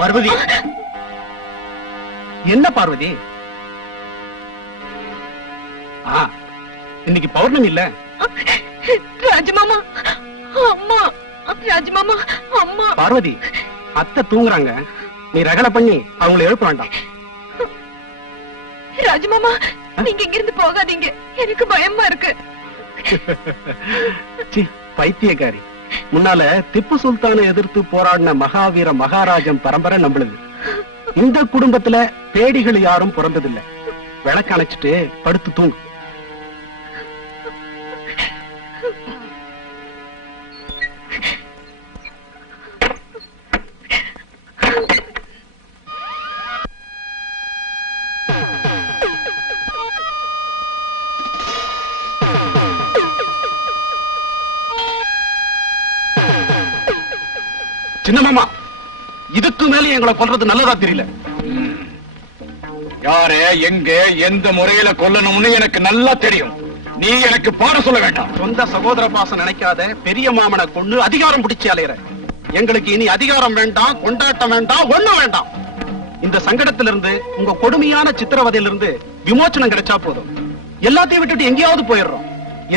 பார்வதி, என்ன பார்வதி? இன்னைக்கு பௌர்ணமி இல்ல? ராஜமாமா, அம்மா, ராஜமாமா, அம்மா. பார்வதி, அத்தை தூங்குறாங்க, நீ ரகலை பண்ணி அவங்களை எழுப்ப வேண்டாம். ராஜமாமா, நீங்க இங்கிருந்து போகாதீங்க, எனக்கு பயமா இருக்கு. பைத்தியக்காரி, முன்னால திப்பு சுல்தானை எதிர்த்து போராடின மகாவீர மகாராஜன் பரம்பரை நம்மளுது. இந்த குடும்பத்துல பேடிகள் யாரும் பிறந்ததில்லை. விளக்கு அணைச்சிட்டு படுத்து தூங்கு. சின்னமாமா, இதுக்கு மேல எங்களை கொல்றது நல்லதா தெரியல. யாரு எங்க எந்த முறையில கொல்லணும்னு எனக்கு நல்லா தெரியும். நீ எனக்கு பாடம் சொல்ல வேண்டாம். சொந்த சகோதர பாசம் நினைக்காத பெரிய மாமனை கொண்டு அதிகாரம் பிடிச்சி அலையிற. எங்களுக்கு இனி அதிகாரம் வேண்டாம், கொண்டாட்டம் வேண்டாம், ஒண்ணும் வேண்டாம். இந்த சங்கடத்திலிருந்து, உங்க கொடுமையான சித்திரவதையிலிருந்து விமோச்சனம் கிடைச்சா போதும். எல்லாத்தையும் விட்டுட்டு எங்கேயாவது போயிடுறோம்.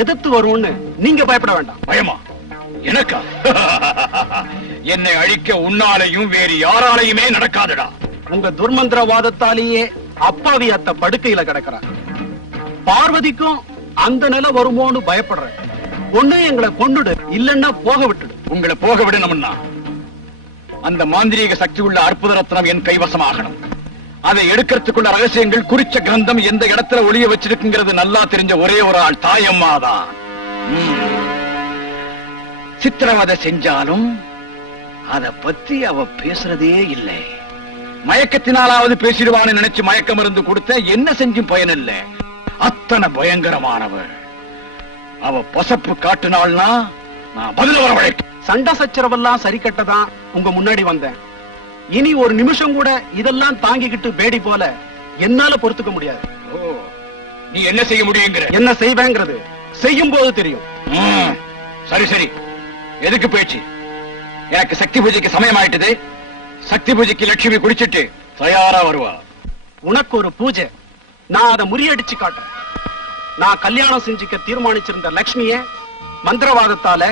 எதிர்த்து வரும்னு நீங்க பயப்பட வேண்டாம். பயமா? எனக்கா? என்னை அழிக்க உன்னாலையும் வேறு யாராலையுமே நடக்காதுடா. உங்க துர்மந்திரவாதத்தாலேயே அப்பாவி அத்த படுக்கையில கிடக்கிறார். பார்வதிக்கும் அந்த நிலை வருமோன்னு பயப்படுறேன். ஒண்ணு எங்களை கொண்டுடு, இல்லன்னா போக விட்டுடு. உங்களை போக விடணும்னா அந்த மாந்திரீக சக்தி உள்ள அற்புத ரத்னம் என் கைவசமாகணும். அதை எடுக்கிறதுக்குள்ள ரகசியங்கள் குறிச்ச கிரந்தம் எந்த இடத்துல ஒளிய வச்சிருக்குங்கிறது நல்லா தெரிஞ்ச ஒரே ஒரு ஆள் தாயம்மாதான். சித்திரவதை செஞ்சாலும் அத பத்தி அவ பேசுறதே இல்லை. மயக்கத்தினாலாவது பேசிடுவான்னு நினைச்சு மயக்க மருந்து கொடுத்த என்ன செஞ்சும் பயனில்ல. அத்தனை பயங்கரமானவள். அவ பசப்பு காட்டுனாள்னா நான் பதில வரவழைக்க. சண்டை சச்சரவெல்லாம் சரி கட்டதான் உங்க முன்னாடி வந்தேன். இனி ஒரு நிமிஷம் கூட இதெல்லாம் தாங்கிக்கிட்டு பேடி போல என்னால பொறுத்துக்க முடியாது. நீ என்ன செய்ய முடியுங்கிற? என்ன செய்வேங்கிறது செய்யும் போது தெரியும். சரி சரி, எதுக்கு பேச்சு? எனக்கு சக்தி பூஜைக்கு சமயம் ஆயிட்டது. சக்தி பூஜைக்கு லட்சுமி குடிச்சிட்டு தயாரா வருவா. உனக்கு ஒரு பூஜை, நான் அதை முறியடிச்சு காட்டுறேன். நான் கல்யாணம் செஞ்சுக்க தீர்மானிச்சிருந்த லட்சுமிய மந்திரவாதத்தால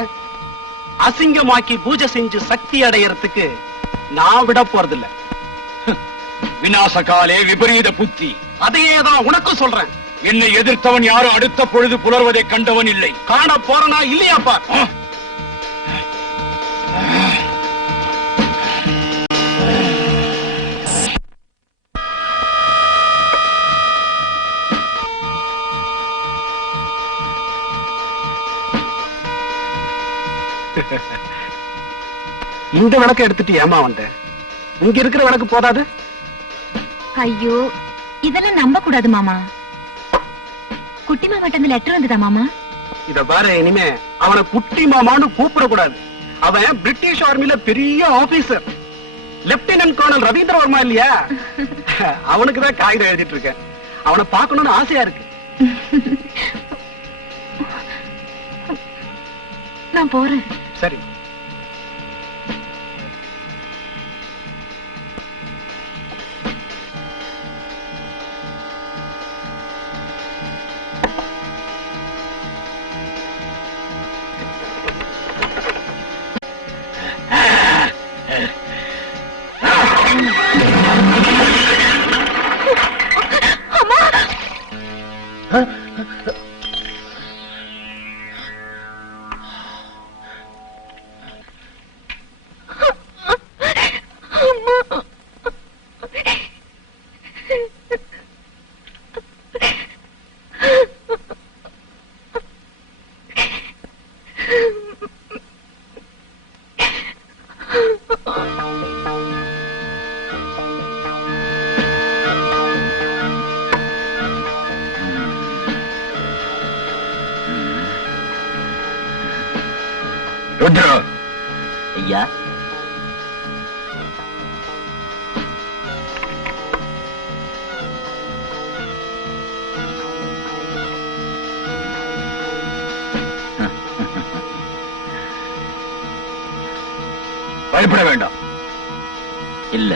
அசிங்கமாக்கி பூஜை செஞ்சு சக்தி அடையறதுக்கு நான் விட போறதில்ல. விநாசகாலே விபரீத புத்தி. அதையே தான் உனக்கும் சொல்றேன். என்னை எதிர்த்தவன் யாரும் அடுத்த பொழுது புலர்வதை கண்டவன் இல்லை. காண போறனா இல்லையாப்பா? இந்த விளக்க எடுத்துட்டு ஏமா வந்த? இங்க இருக்கிற விளக்கு போதாது? ஐயோ, இதெல்லாம் நம்ப கூடாது மாமா. குட்டி மாவட்ட லெட்டர் வந்ததா மாமா? இத பாரு, இனிமே அவனை குட்டி மாமான்னு கூப்பிட கூடாது. அவன் பிரிட்டிஷ் ஆர்மில பெரிய officer, lieutenant colonel Ravindra Varma இல்லையா? அவனுக்குதான் காகிதம் எழுதிட்டு இருக்கேன். அவனை பார்க்கணும்னு ஆசையா இருக்கு. நான் போறேன். சரி. ஐயா, பயப்பட வேண்டாம். இல்ல.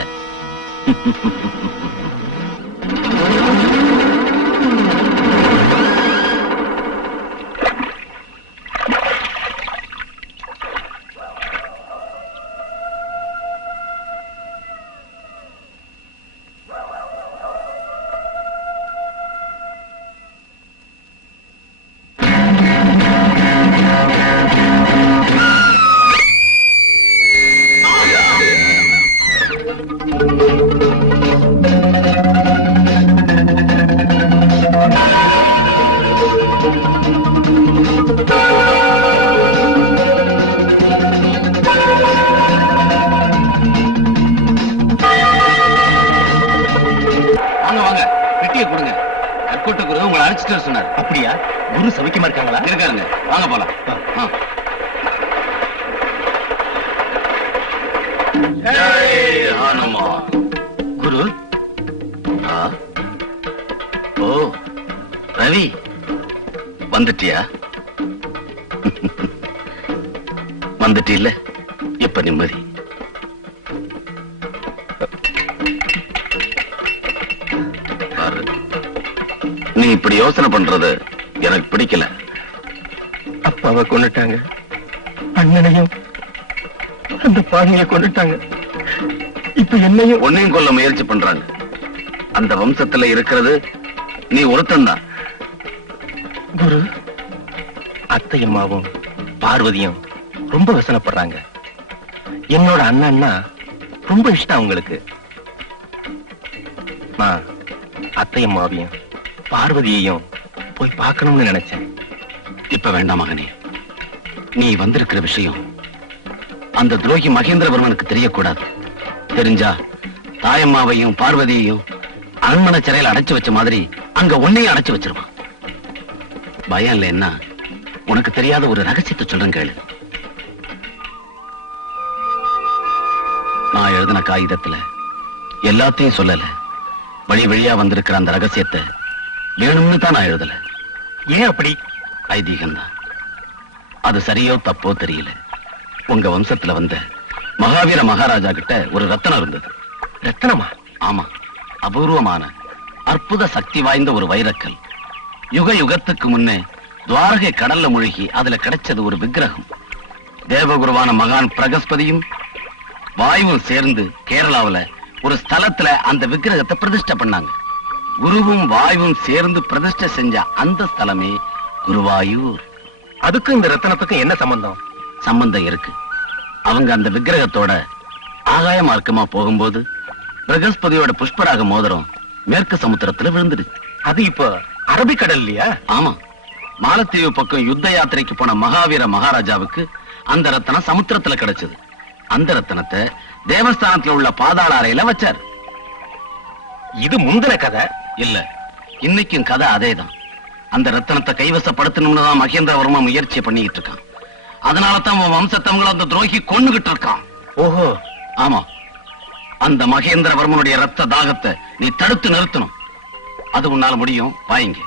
வாங்க வாங்க, பெட்டியை கொடுங்க. கற்கோட்ட குரு உங்களை அழைச்சிட்டு சொன்னார். அப்படியா? குரு சவிக்கமா இருக்காங்களா? இருக்காருங்க, வாங்க போலாம். குரு. ஓ ரவி, வந்துட்டியா? வந்துட்டில்ல, இப்ப நிம்மதி. பாரு, நீ இப்படி யோசனை பண்றது எனக்கு பிடிக்கல. அப்பாவை கொண்டுட்டாங்க, அண்ணனையும் அந்த பாணியை கொண்டுட்டாங்க, இப்ப என்னையும். உன்னையும் கொல்ல முயற்சி பண்றாங்க. அந்த வம்சத்துல இருக்கிறது நீ ஒருத்தன்தான். குரு, அத்தையம்மாவும் பார்வதியும் ரொம்ப வசனப்படுறாங்க. என்னோட அண்ணன்னா ரொம்ப இஷ்டம் அவங்களுக்கு. நான் அத்தையம்மாவையும் பார்வதியையும் போய் பார்க்கணும்னு நினைச்சேன். இப்ப வேண்டாம் மகனே. நீ வந்திருக்கிற விஷயம் அந்த துரோகி மகேந்திரவர்மனுக்கு தெரியக்கூடாது. தெரிஞ்சா தாயம்மாவையும் பார்வதியையும் அரண்மனை சிறையில் அடைச்சு வச்ச மாதிரி அங்க உன்னையும் அடைச்சு வச்சிருவான். பயம் இல்லைன்னா உனக்கு தெரியாத ஒரு ரகசியத்தை சொல்றேன் கேளு. நான் எழுதின காகிதத்துல எல்லாத்தையும் சொல்லல. வழி வழியா வந்திருக்கிற அந்த ரகசியத்தை வேணும்னு தான் நான் எழுதல. ஏன் அப்படி? ஐதீகம்தான். அது சரியோ தப்போ தெரியல. உங்க வம்சத்துல வந்த மகாவீர மகாராஜா கிட்ட ஒரு ரத்தனம் இருந்தது. ரத்தனமா? ஆமா, அபூர்வமான அற்புத சக்தி வாய்ந்த ஒரு வைரக்கல். யுக யுகத்துக்கு முன்னே துவாரகை கடல்ல மூழ்கி அதுல கிடைச்சது ஒரு விக்கிரகம். தேவகுருவான மகான் பிரகஸ்பதியும் வாயுவும் சேர்ந்து கேரளாவுல ஒரு ஸ்தலத்துல அந்த விக்கிரகத்தை பிரதிஷ்டை பண்ணாங்க. குருவும் வாயுவும் சேர்ந்து பிரதிஷ்டை செஞ்ச அந்த ஸ்தலமே குருவாயூர். அதுக்கும் இந்த ரத்தனத்துக்கும் என்ன சம்பந்தம்? சம்பந்தம் இருக்கு. அவங்க அந்த விக்கிரகத்தோட ஆகாய மார்க்கமா போகும்போது பிரகஸ்பதியோட புஷ்பராக மோதிரம் மேற்கு சமுத்திரத்துல விழுந்துடுச்சு. அது இப்போ அரபிக்கடல் இல்லையா? ஆமா, மாலத்தீவு பக்கம் யுத்த யாத்திரைக்கு போன மகாவீர மகாராஜாவுக்கு அந்த ரத்தனம் சமுத்திரத்துல கிடைச்சது. அந்த ரத்தனத்தை தேவஸ்தானத்துல உள்ள பாதாள அறையில வச்சார். இது முந்தின கதை இல்ல, இன்னைக்கும் கதை அதேதான். அந்த ரத்தனத்தை கைவசப்படுத்தணும்னு தான் மகேந்திரவர்மா முயற்சி பண்ணிக்கிட்டு இருக்கான். அதனால தான் உன் வம்சத்தவங்களை அந்த துரோகி கொன்னுகிட்டு இருக்கான். ஓஹோ. ஆமா, அந்த மகேந்திரவர்மனுடைய ரத்த தாகத்தை நீ தடுத்து நிறுத்தணும். அது உன்னால முடியும். வாங்க.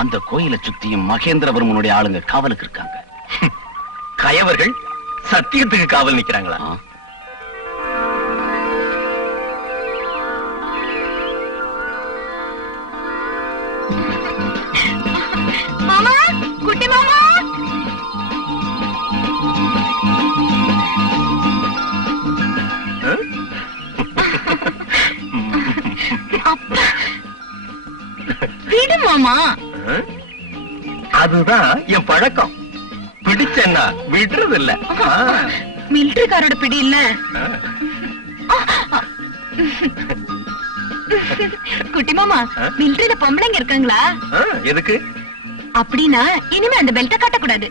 அந்த கோயிலை சுத்தியும் மகேந்திரவர்மனுடைய ஆளுங்க காவலுக்கு இருக்காங்க. கயவர்கள் சத்தியத்துக்கு காவல் நிக்கிறாங்களா? ஆ. மாமா, குட்டி மாமா. அப்பா. விடு மாமா. அதுதான் என் பழக்கம். பிடிச்சேன்னா விடுறது இல்ல. மிலிட்டரிக்காரோட பிடி இல்ல. குட்டி மாமா, மிலிட்டரியில பொம்பளைங்க இருக்காங்களா? எதுக்கு? அப்படின்னா இனிமே அந்த பெல்ட்ட காட்டக்கூடாது.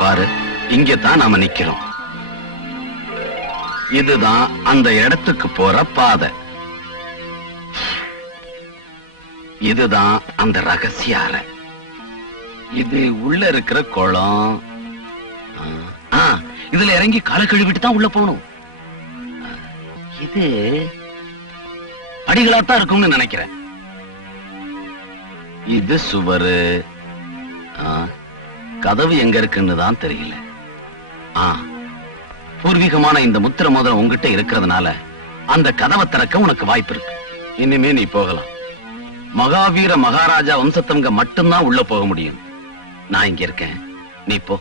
பாரு, இங்கே தான் நாம நிக்கிறோம். இதுதான் அந்த இடத்துக்கு போற பாதை. இதுதான் அந்த ரகசிய அறை. இது உள்ள இருக்கிற குளம். இதுல இறங்கி காலை கழுவிட்டு தான் உள்ள போகணும். இது படிகளாத்தான் இருக்கும்னு நினைக்கிறேன். இது சுவரு. கதவு எங்க இருக்குன்னு தான் தெரியல. பூர்வீகமான இந்த முத்திர மோதிரம் உங்ககிட்ட இருக்கிறதுனால அந்த கதவை திறக்க உனக்கு வாய்ப்பு இருக்கு. இனிமே நீ போகலாம். மகாவீர மகாராஜா வம்சத்தவங்க மட்டும்தான் உள்ள போக முடியும். நான் இங்க இருக்கேன், நீ போ.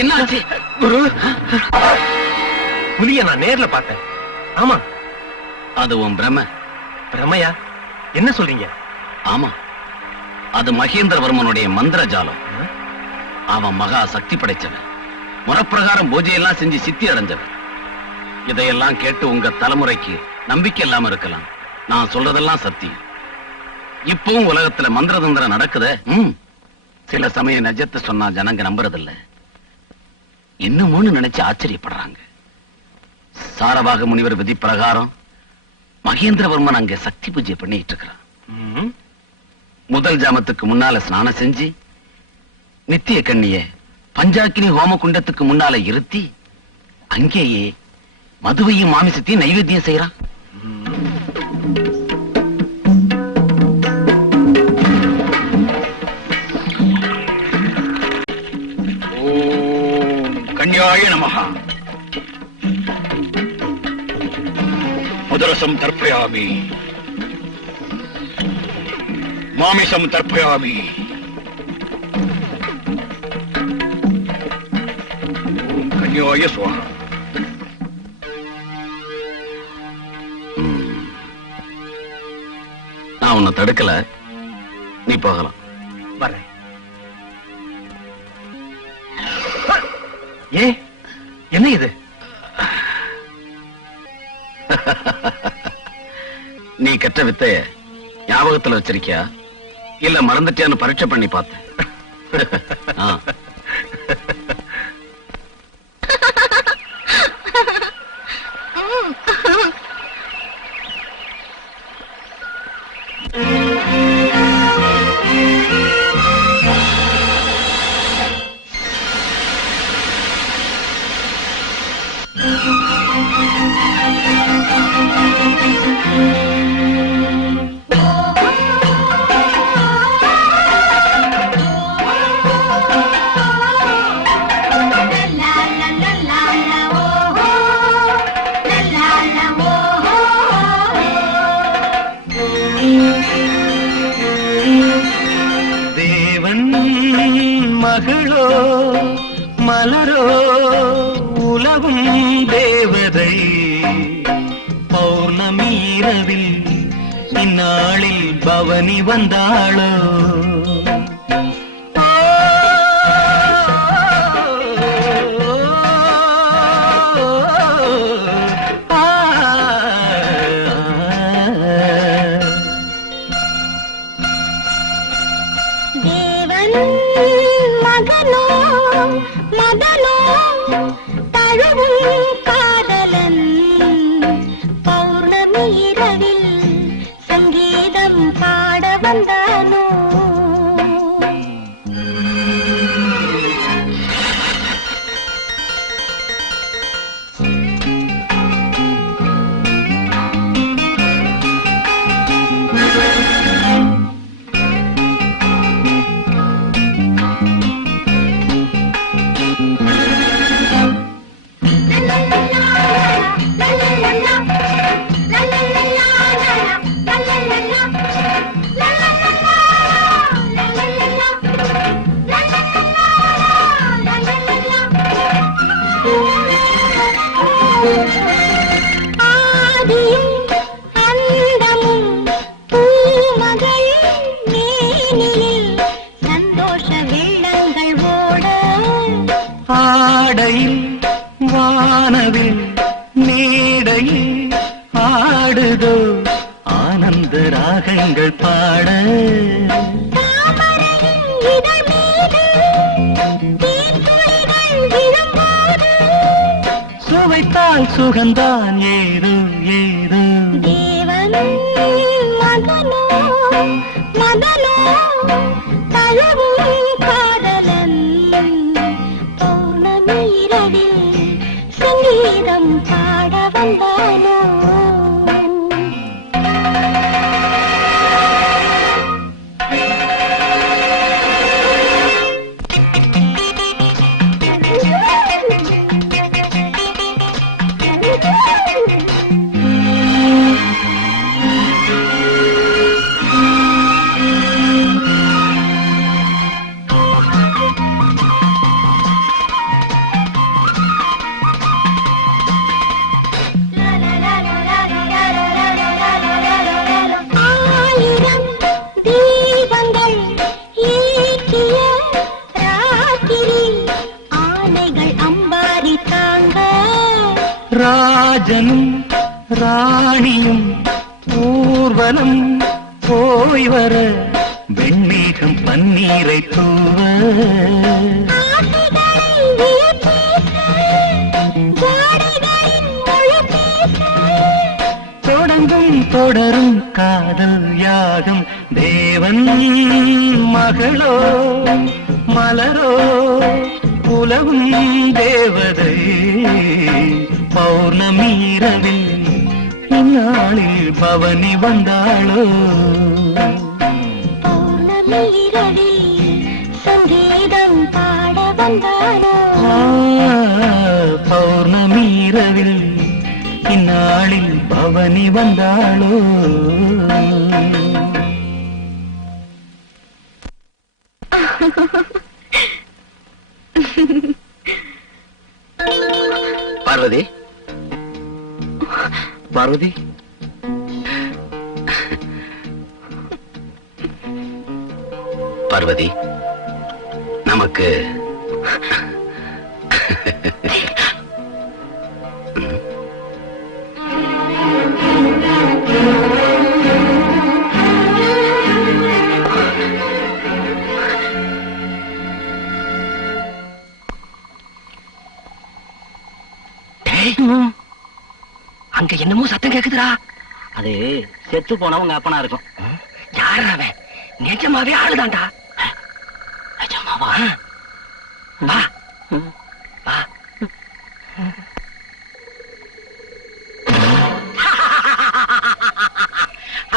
உனக்கு என்ன ஆச்சு? குரு, புலிய நான் நேர்ல பார்த்தேன். ஆமா. அது உன் பிரம. பிரமையா? என்ன சொல்றீங்க? ஆமா, அது மகேந்திரவர்மனுடைய மந்திர ஜாலம். அவன் மகா சக்தி படைச்சவன். முறப்பிரகாரம் பூஜையெல்லாம் செஞ்சு சித்தி அடைஞ்சவன். இதையெல்லாம் கேட்டு உங்க தலைமுறைக்கு நம்பிக்கை இல்லாம இருக்கலாம். நான் சொல்றதெல்லாம் சத்தியம். இப்பவும் உலகத்துல மந்திர தந்திரம் நடக்குதே. சில சமயம் நிஜத்தை சொன்னா ஜனங்க நம்புறதில்ல. இன்னும் நினைச்சு ஆச்சரியப்படுறாங்க. சாரவாக முனிவர் விதி பிரகாரம் மகேந்திரவர்மன் அங்க சக்தி பூஜை பண்ணிட்டு இருக்கிறான். முதல் ஜாமத்துக்கு முன்னால ஸ்நானம் செஞ்சு நித்திய கண்ணிய பஞ்சாக்கினி ஹோம குண்டத்துக்கு முன்னால இருத்தி அங்கேயே மதுவையும் மாமிசத்தையும் நைவேத்தியம் செய்யறான். கன்யாய நமஹ. முதரசம் தர்ப்பயாமி, மாமிசம் தர்ப்பயாமி. ஓம் கன்யாய ஸ்வாஹா. நான் உன்னை தடுக்கல, நீ போகலாம். வரேன். ஏ, என்ன இது? நீ கற்ற வித்தைய ஞாபகத்துல வச்சிருக்கியா இல்ல மறந்துட்டியான்னு பரீட்சை பண்ணி பார்த்தேன். ஆ. தேவன் மகளோ மலரோ உலவும் தேவதை பௌர்ணமி இரவில் இந்நாளில் பவனி வந்தாளோ. தேவன் மகனோ மதனோ தழுவும் காதலன் பௌர்ணமி இரவில் சங்கீதம் பாட வந்தானோ. ஆதியும் அந்தமும் பூமகள் மேனியில் சந்தோஷ வெள்ளங்கள் ஓட ஆடையில் வானவில் நீடையில் ஆடுதோ ஆனந்த ராகங்கள் பாட. தாமரையின் இதழ் மீது தேன்துளிகள் விழும்போது சுவைத்தால் சுகந்தான் ஏதோ ஏதோ. தேவன் மகனோ மதனோ தழுவும் காதலன் பௌர்ணமி இரவில் சங்கீதம் பாட வந்தானோ. ராஜனும் ராணியும் ஊர்வலம் போய் வர வெண்மேகம் பன்னீரை தூவ தொடங்கும் தொடரும் காதல் யாகம் தேவன் மகளோ மலரோ உலகும் தேவதை பௌர்ணமி இரவில் இந்நாளில் பவனி வந்தாளோ பௌர்ணமி இரவில் சங்கீதம் பாட வந்தாளோ பௌர்ணமி இரவில் இந்நாளில் பவனி வந்தாளோ பார்வதி பார்வதி பார்வதி நமக்கு அங்க என்னமோ சத்தம் கேக்குதுடா. அது செத்து போனவங்க அப்பனா இருக்கும். யாரு அவன்? நிஜமாவே ஆளுதான்டா. நிஜமாவா? வா வா.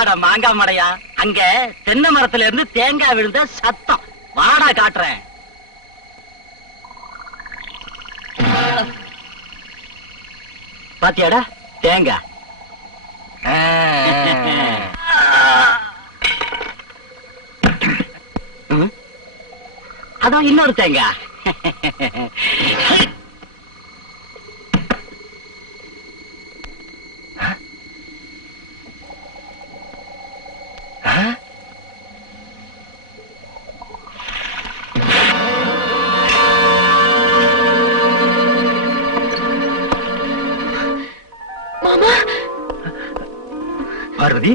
அட மாங்காய் மடையா, அங்க தென்னை மரத்துல இருந்து தேங்காய் விழுந்த சத்தம். வாடா காட்டுறேன். பாத்தியாடா தேங்காய். அதான் இன்னொரு தேங்காய். பார்வதி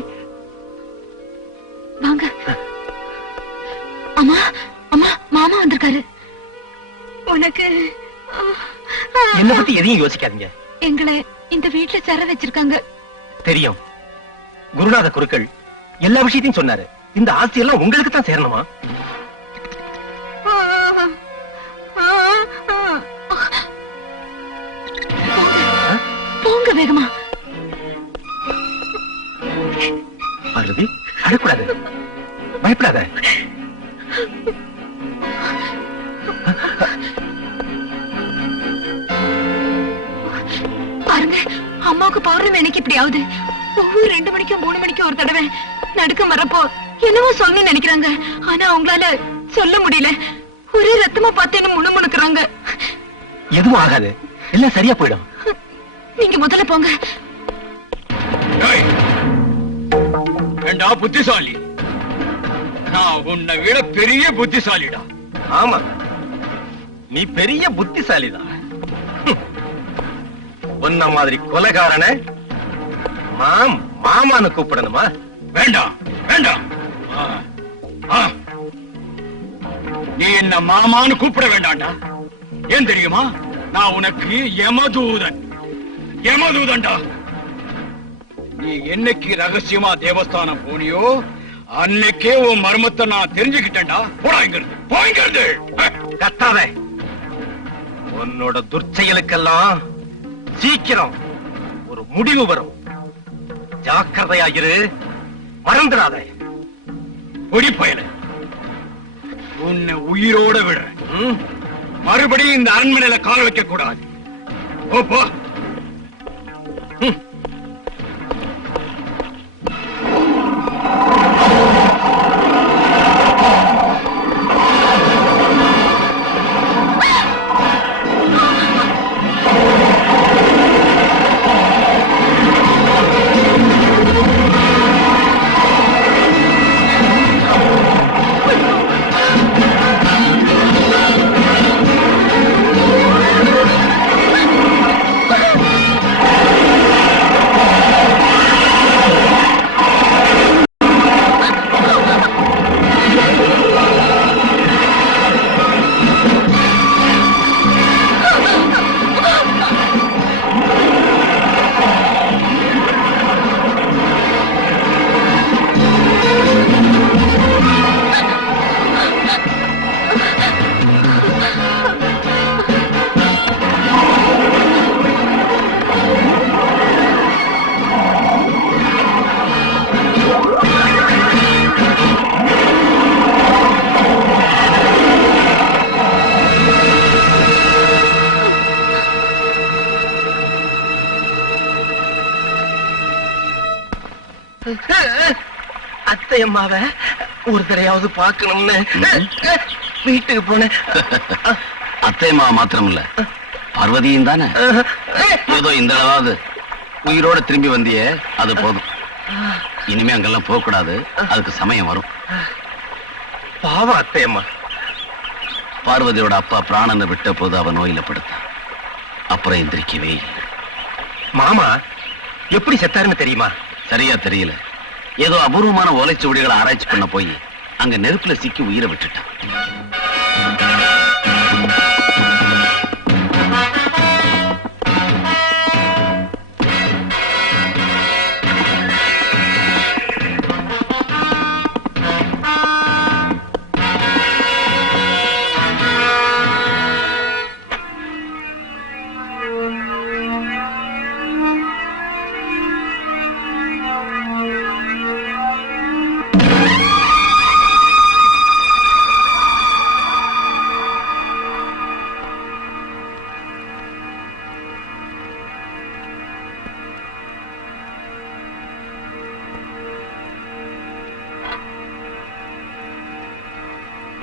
வாங்க. அம்மா அம்மா, மாமா வந்திருக்காரு. உனக்கு என்ன பத்தி எதையும் யோசிக்காதீங்க. எங்களை இந்த வீட்டுல சிற வச்சிருக்காங்க. தெரியும். குருநாத குருக்கள் எல்லா விஷயத்தையும் சொன்னாரு. இந்த ஆஸ்தி எல்லாம் உங்களுக்கு தான் சேரணுமா? போங்க வேகமா. பார்வதி அழக்கூடாது, பயப்படாத. பாருங்க, அம்மாவுக்கு பௌர்ணமி எனக்கு இப்படி ஆகுது. ஒவ்வொரு 2 மணிக்கு 3 மணிக்கு ஒரு தடவை நடுக்கம் வரப்போ என்னவோ சொல்லணும்னு நினைக்கிறாங்க. ஆனா அவங்களால சொல்ல முடியல. ஒரே ரத்தமா பார்த்தேன்னு முணுமுணுக்குறாங்க. எதுவும் ஆகாது, எல்லாம் சரியா போயிடும். நீங்க முதல்ல போங்க. ஏண்டா புத்திசாலி, நான் உன்னை விட பெரிய புத்திசாலிடா. ஆமா, நீ பெரிய புத்திசாலிதான். உன்ன மாதிரி கொலைகாரன மாமான்னு கூப்பிடணுமா? வேண்டாம் வேண்டாம். நீ என்ன மாமான்னு கூப்பிட வேண்டாம்டா. ஏன் தெரியுமா? நான் உனக்கு யமதூதன். யமதூதன்டா. நீ என்னைக்கு ரகசியமா தேவஸ்தானம் போனியோ அன்னைக்கே உன் மர்மத்தை நான் தெரிஞ்சுக்கிட்டேன்டா. போடா இங்கிருந்து, போய்கிறது. கத்தாத. உன்னோட துர்ச்செயலுக்கெல்லாம் சீக்கிரம் ஒரு முடிவு வரும். ஜாக்கிரதையாயிரு, மறந்துடாத. ஒடி பயல, உன்னை உயிரோட விடுறேன். மறுபடியும் இந்த அரண்மனையில கால் வைக்க கூடாது. போ. அத்தையம்மாவ ஒரு தடையாவது பார்க்கணும்னு வீட்டுக்கு போனேன். அத்தையம்மா மாத்திரம் இல்ல, பார்வதியும் தானே. ஏதோ இந்த அளவாவது உயிரோட திரும்பி வந்தியே, அது போதும். இனிமே அங்கெல்லாம் போக கூடாது, அதுக்கு சமயம் வரும். பாவம் அத்தையம்மா. பார்வதியோட அப்பா பிராணனை விட்ட போது அவ நோயில படுத்தான். அப்புறம் எந்திரிக்கவே இல்லை. மாமா எப்படி செத்தாருன்னு தெரியுமா? சரியா தெரியல. ஏதோ அபூர்வமான ஓலைச்சுவடிகளை ஆராய்ச்சி பண்ண போய் அங்க நெருப்புல சிக்கி உயிரை விட்டுட்டான்.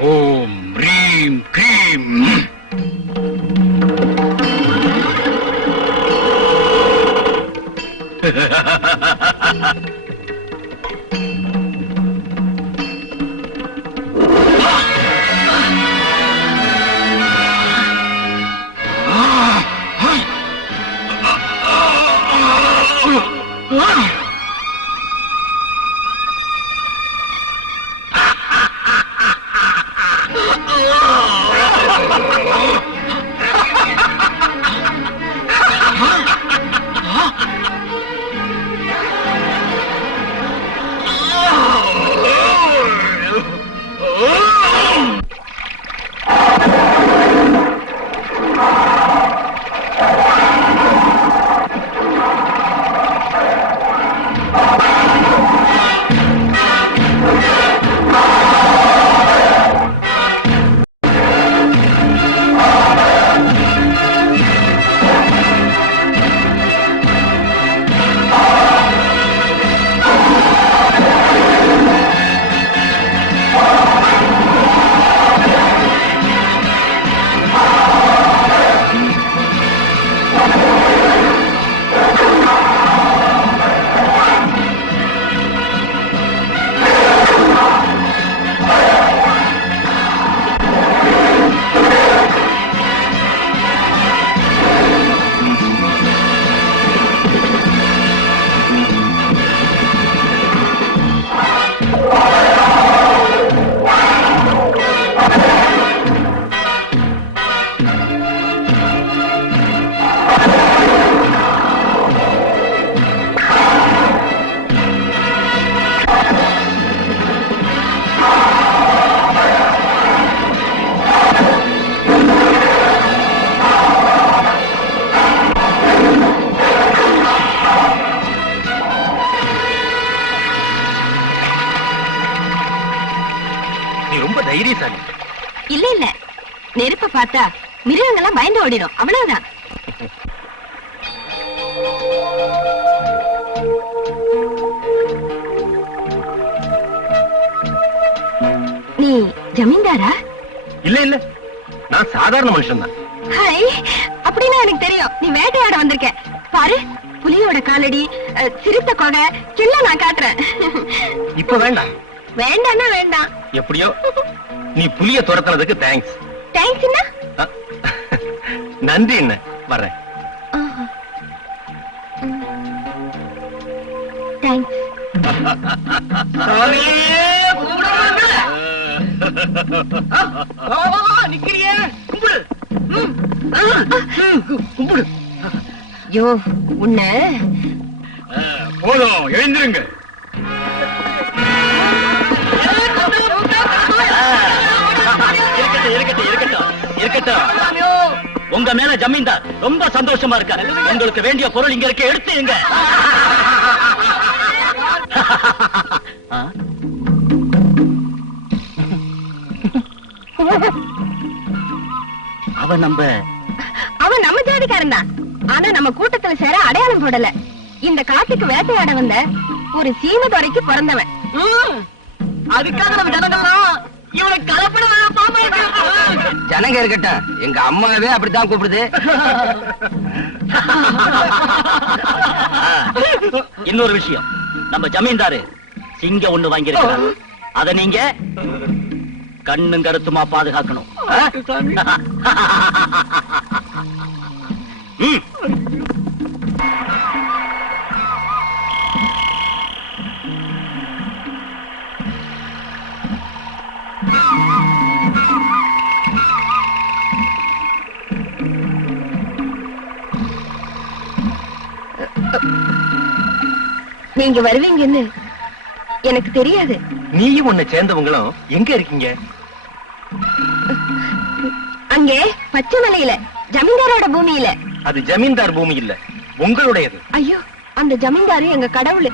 ஓம் ரீம் கிரீம். ரொம்ப தைரியசாலி. இல்ல இல்ல, நெருப்ப பார்த்தா மிருகங்கள்லாம் பயந்து ஓடிடும், அவ்வளவுதான். நீ ஜமீன்தாரா? இல்ல இல்ல, நான் சாதாரண மனுஷன் தான். ஹாய், அப்படின்னா எனக்கு தெரியும் நீ வேட்டையாட வந்திருக்க. பாரு, புலியோட காலடி, சிறுத்தை கொகை எல்லாம் நான் காட்டுறேன். இப்ப வேண்டாம். வேண்டாம்னா வேண்டாம். எப்படியோ நீ புலிய துரத்துனதுக்கு தேங்க்ஸ். தேங்க்ஸ் என்ன? நன்றி என்ன, வர்றேன். தேங்க்ஸ். யோ, உன்ன போதும், எழுந்திருங்க. உங்க மேல ஜமீன்தார் ரொம்ப சந்தோஷமா இருக்காரு. உங்களுக்கு வேண்டிய பொருள் இங்க இருக்க, எடுத்துங்க. அவன் நம்ம ஜாதிக்காரன் தான். ஆனா நம்ம கூட்டத்துல சேர அடையாளம் போடல. இந்த காட்டுக்கு வேட்டையாட வந்த ஒரு சீமதுரைக்கு பிறந்தவன். அதுக்காக நம்ம ஜனங்கள்லாம் இவனை கலப்பட பாமா ஜனங்க இருக்கட்டும், எங்க அம்மாவே அப்படித்தான் கூப்பிடுது. இன்னொரு விஷயம், நம்ம ஜமீன்தாரு சிங்க ஒண்ணு வாங்கியிருக்கிறார். அத நீங்க கண்ணும் கருத்துமா பாதுகாக்கணும். ம். நீங்க வருவீங்கன்னு எனக்கு தெரியாது. நீயும் உன்னை சேர்ந்தவங்களும் எங்க இருக்கீங்க? அங்கே பச்சை மலையில ஜமீன்தாரோட பூமியில. அது ஜமீன்தார் பூமி இல்ல, உங்களுடையது. ஐயோ, அந்த ஜமீன்தாரு எங்க கடவுள்.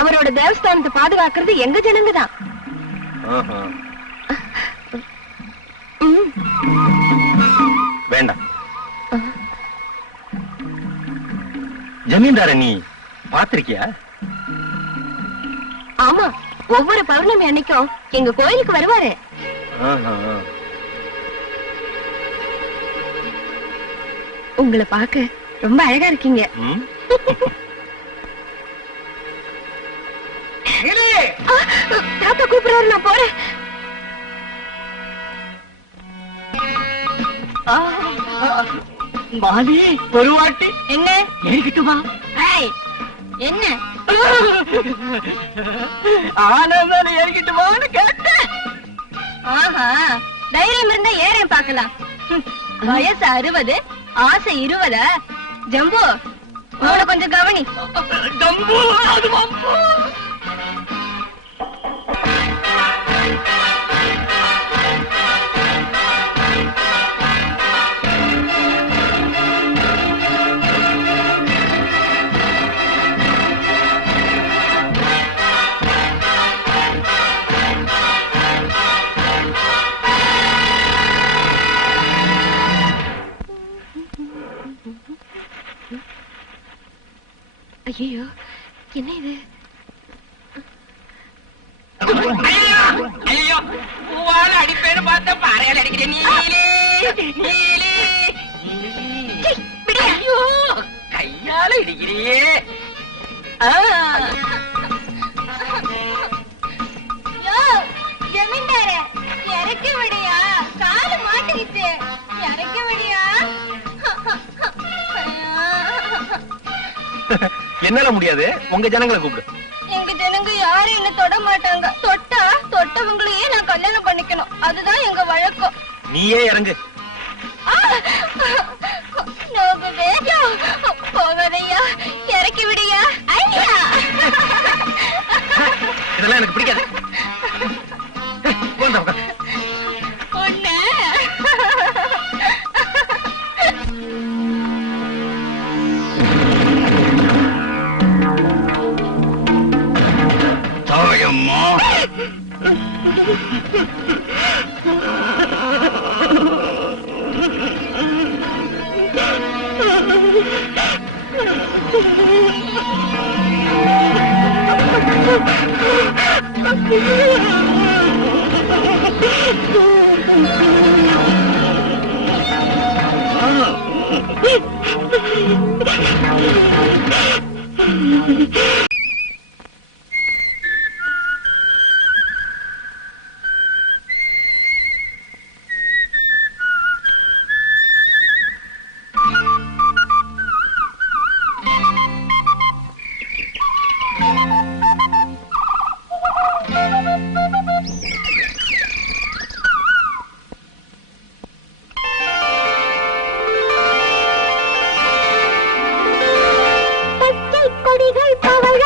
அவரோட தேவஸ்தானத்தை பாதுகாக்கிறது எங்க ஜனங்க தான். ஆஹா. வேண்டாம். ஜமீன்தார நீ பாத்திருக்கியா? ஆமா, ஒவ்வொரு பௌர்ணமி அன்னைக்கும் எங்க கோயிலுக்கு வருவாரு. உங்களை பார்க்க ரொம்ப அழகா இருக்கீங்க. தாத்தா கூப்பிடுறாரு, நான் போறேன். மாலி ஒரு வாட்டி என்ன ஏறிக்கிட்டுமா? என்ன ஆனந்தால ஏறிக்கிட்டுமான்னு கேட்டேன். ஆஹா, தைரியம் இருந்தா ஏறேன் பார்க்கலாம். வயசு 60, ஆசை 20. ஜம்பு, உன கொஞ்சம் கவனி. ஜம்பு, அது வம்பு. ஐயோ, என்ன இது? ஐயோ, பூவால அடிப்பேன்னு பார்த்த பாறையால் அடிக்கிறேன். நீலி நீலி ஐயோ, கையால இடிக்கிறியே. ஜமீன்தார, இறக்கி விடியா, காலு மாட்டிக்கிச்சு. இறக்கி விடியா. என்னால முடியாது, உங்க ஜனங்களை கூப்பிடு. எங்க ஜனங்க யாரும் என்ன தொட மாட்டாங்க. தொட்டவங்களையே நான் கல்யாணம் பண்ணிக்கணும். அதுதான் எங்க வழக்கம். நீயே இறங்கு. போகாதையா, இறக்கி விடியா. ஐயா, இதெல்லாம் எனக்கு பிடிக்காது. ஒண்ணு தாயம்மா, கொடிகள் பவழ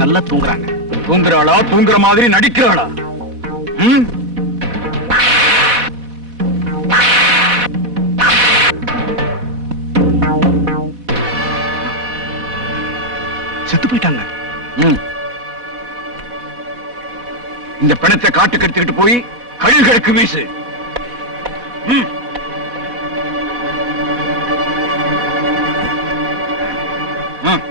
நல்லா தூங்குறாங்க. தூங்குறாளா, தூங்குற மாதிரி நடிக்கிறாளா? ம்? செத்து போயிட்டாங்க. ம். இந்த பிணத்தை காட்டுக்கு எடுத்துக்கிட்டு போய் கழுகுகளுக்கு வீசு. ம். ம்.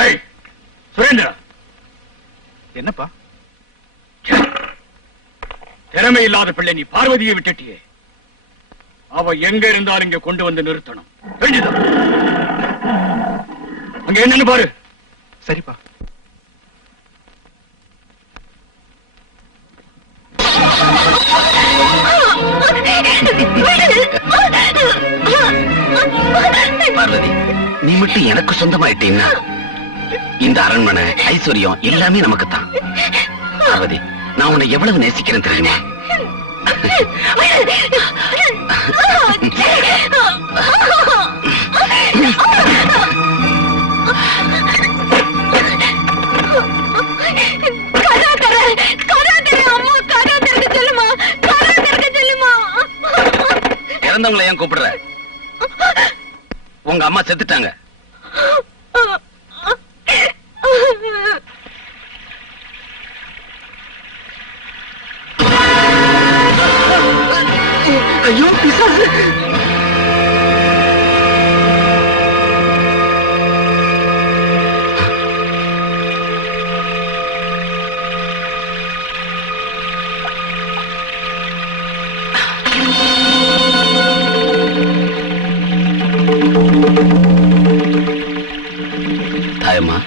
ஏய், சுரேந்திரா, என்னப்பா? திறமை இல்லாத பிள்ளை, நீ பார்வதியை விட்டுட்டியே. அவ எங்க இருந்தாலும் இங்க கொண்டு வந்து நிறுத்தணும். தெரிஞ்சுதா? அங்க என்னன்னு பாரு. சரிப்பா. பார்வதி, நீ மட்டும் எனக்கு சொந்தமாயிட்டீன்னா இந்த அரண்மனை ஐஸ்வர்யம் எல்லாமே நமக்கு தான். பார்வதி, நான் உன்னை எவ்வளவு நேசிக்கிறேன் தெரியுமா? இறந்தவங்களை ஏன் கூப்பிடுற? உங்க அம்மா செத்துட்டாங்க. ஐயோ பிசாசு! தாயம்மா,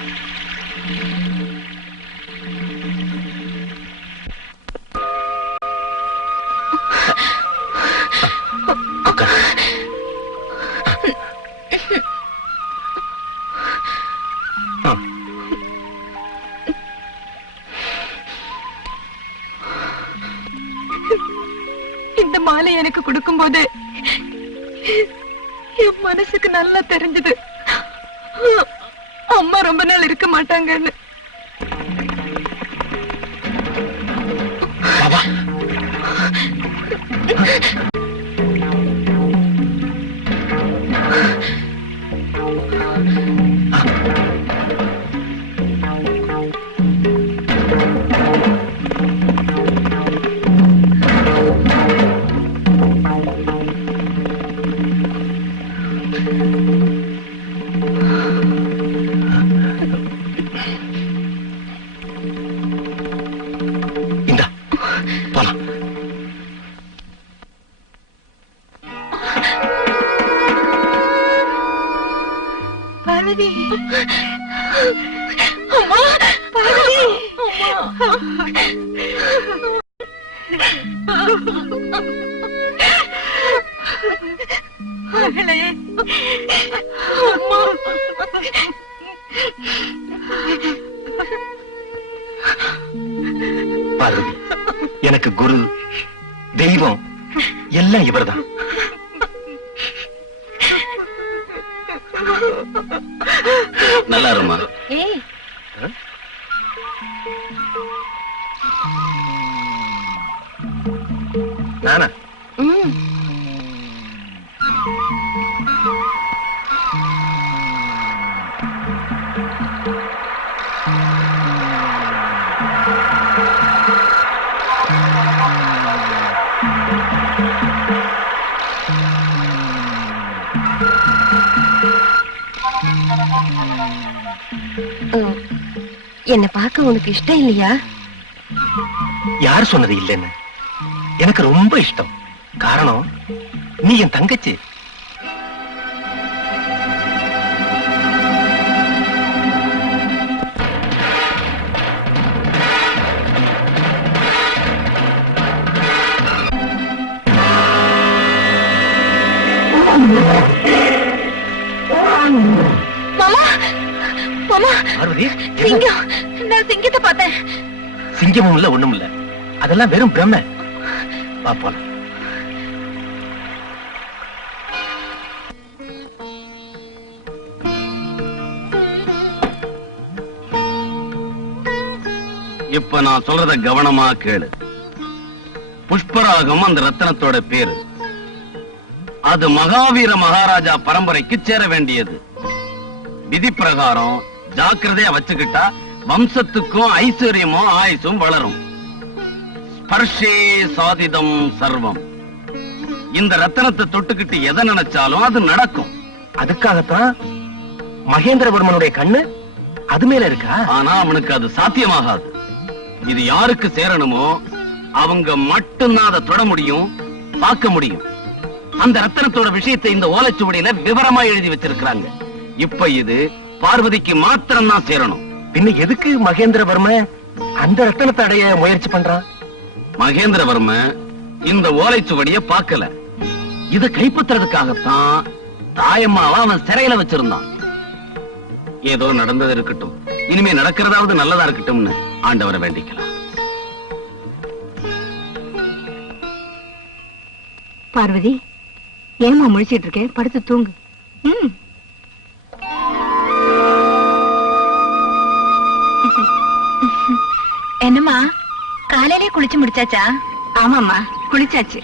இந்த மாலை எனக்கு கொடுக்கும் போது என் மனசுக்கு நல்லா தெரிஞ்சது அம்மா ரொம்ப நாள் இருக்க மாட்டாங்கன்னு. பார்வதி அம்மா பார்வதி மகளே அம்மா பார்வதி, எனக்கு குரு தெய்வம் எல்லாம் இவர்தான். நல்லா இருமா. ஏய் நானா? என்ன பார்க்க உனக்கு இஷ்டம் இல்லையா? யார் சொன்னது இல்லைன்னு? எனக்கு ரொம்ப இஷ்டம். காரணம், நீ என் தங்கச்சி. மாமா மாமா பார்வதி, சிங்கம். நான் சிங்கத்தை பார்த்தேன். சிங்கமும் இல்ல ஒண்ணும் இல்ல, அதெல்லாம் வெறும் பிரம்ம. வா போலாம். இப்ப நான் சொல்றத கவனமா கேளு. புஷ்பராகம் அந்த ரத்தனத்தோட பேரு. அது மகாவீர மகாராஜா பரம்பரைக்கு சேர வேண்டியது. விதி பிரகாரம் ஜாக்கிரதையா வச்சுக்கிட்டா வம்சத்துக்கும் ஐஸ்வர்யமும் ஆயுசும் வளரும். ஸ்பர்ஷே சாதிதம் சர்வம். இந்த ரத்தனத்தை தொட்டுக்கிட்டு எதை நினைச்சாலும் அது நடக்கும். அதுக்காகத்தான் மகேந்திரவர்மனுடைய கண்ணு அது மேல இருக்கா? ஆனா அவனுக்கு அது சாத்தியமாகாது. இது யாருக்கு சேரணுமோ அவங்க மட்டும்தான் அதை தொட முடியும், பார்க்க முடியும். அந்த ரத்தனத்தோட விஷயத்தை இந்த ஓலைச்சுவடியில விவரமா எழுதி வச்சிருக்கிறாங்க. இப்ப இது பார்வதிக்கு மாத்திரம் தான் சேரணும். பின்ன எதுக்கு மகேந்திரவர்ம அந்த ரத்தனத்தை அடைய முயற்சி பண்றான்? மகேந்திரவர்ம இந்த ஓலைச்சுவடிய பார்க்கல. இத கைப்பற்றுறதுக்காகத்தான் தாயம்மாவை அவன் சிறையில வச்சிருந்தான். ஏதோ நடந்தது இருக்கட்டும், இனிமே நடக்கிறதாவது நல்லதா இருக்கட்டும்னு ஆண்டவரை வேண்டிக்கலாம். பார்வதி, ஏமா முழிச்சிட்டு இருக்க? படுத்து தூங்கு. என்னம்மா, காலையிலே குளிச்சு முடிச்சாச்சா? ஆமாம்மா, குளிச்சாச்சு.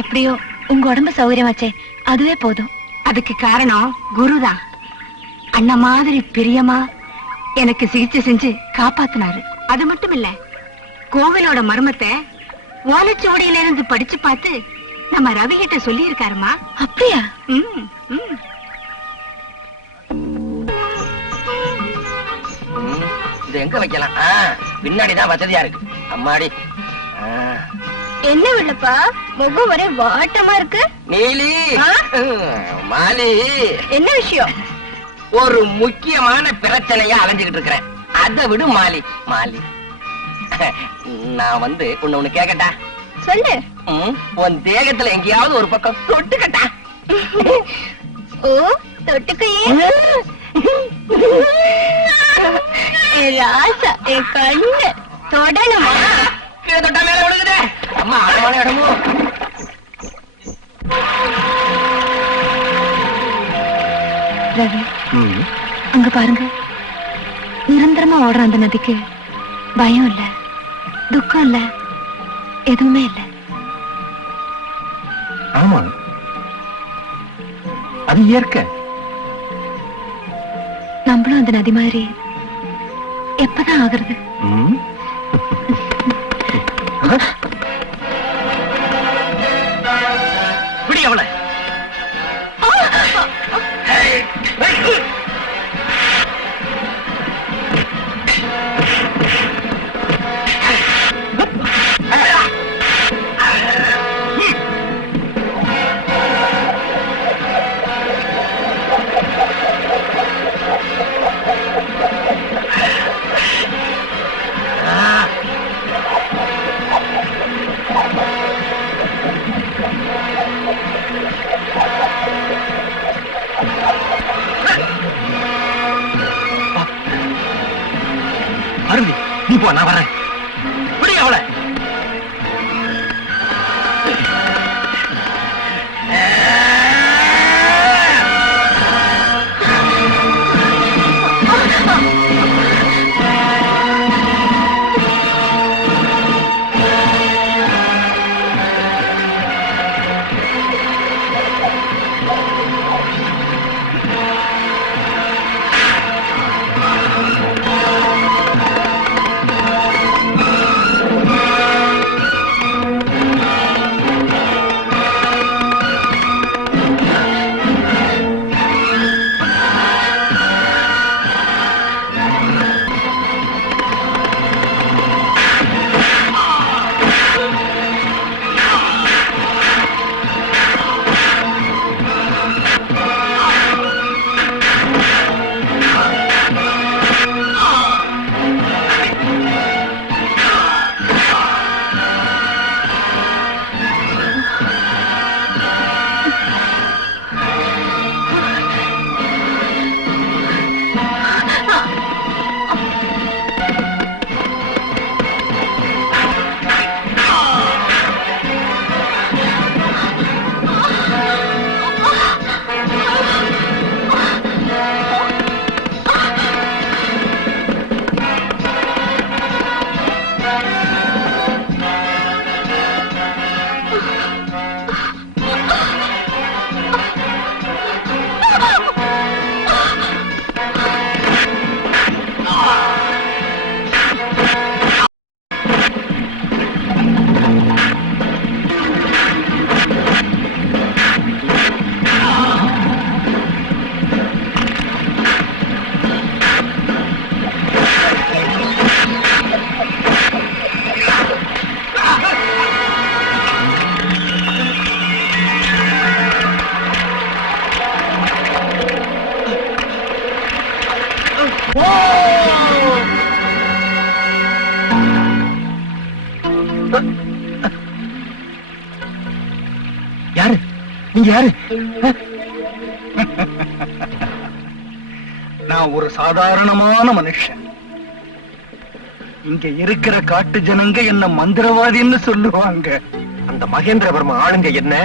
எப்படியோ உங்க உடம்பு சௌகரியமாச்சே, அதுவே போதும். அதுக்கு காரணம் குருதான். அண்ணா மாதிரி பிரியமா எனக்கு சிகிச்சை செஞ்சு காப்பாத்தினாரு. அது மட்டும் இல்ல, கோவிலோட மர்மத்தை ஓலைச்சுவடியில இருந்து படிச்சு பார்த்து நம்ம ரவி கிட்ட சொல்லி இருக்காருமா. அப்படியா? இது எங்க வைக்கலாம்? பின்னாடிதான் வசதியா இருக்கு. அம்மாடி. என்ன வெள்ளப்பா, முகம் ஒரே வாட்டமா இருக்கு. நீலி, மாலி, என்ன விஷயம்? ஒரு முக்கியமான பிரச்சனையா அலைஞ்சுகிட்டு இருக்கிறேன். அதை விடு மாலி. மாலி, நான் வந்து ஒண்ணு கேக்கட்டா? சொல்லு. உன் தேகத்துல எங்கேயாவது ஒரு பக்கம் தொட்டுக்கட்டா? ஓ, தொட்டுக்கையே. ராசா, என் கண்ணு தொடணுமா? கீழே தொட்டா மேல விழுகுதே. அம்மா, அழகான இடமும். ரவி, அங்க பாருங்க. நிரந்தரமா ஓடுற அந்த நதிக்கு பயம் இல்ல, துக்கம் இல்ல, எதுவுமே இல்ல. ஆமா, அது இயற்கை. நம்மளும் அந்த நதி மாதிரி எப்பதான் ஆகுறது? விடி அவளை. அருந்தி நீ போ, நான் வரேன். விடு அவளை. யாரு நீங்க? யாரு? நான் ஒரு சாதாரணமான மனுஷன். இங்க இருக்கிற காட்டு ஜனங்க என்ன மந்திரவாதின்னு சொல்லுவாங்க. அந்த மகேந்திரவர்ம ஆளுங்க என்ன?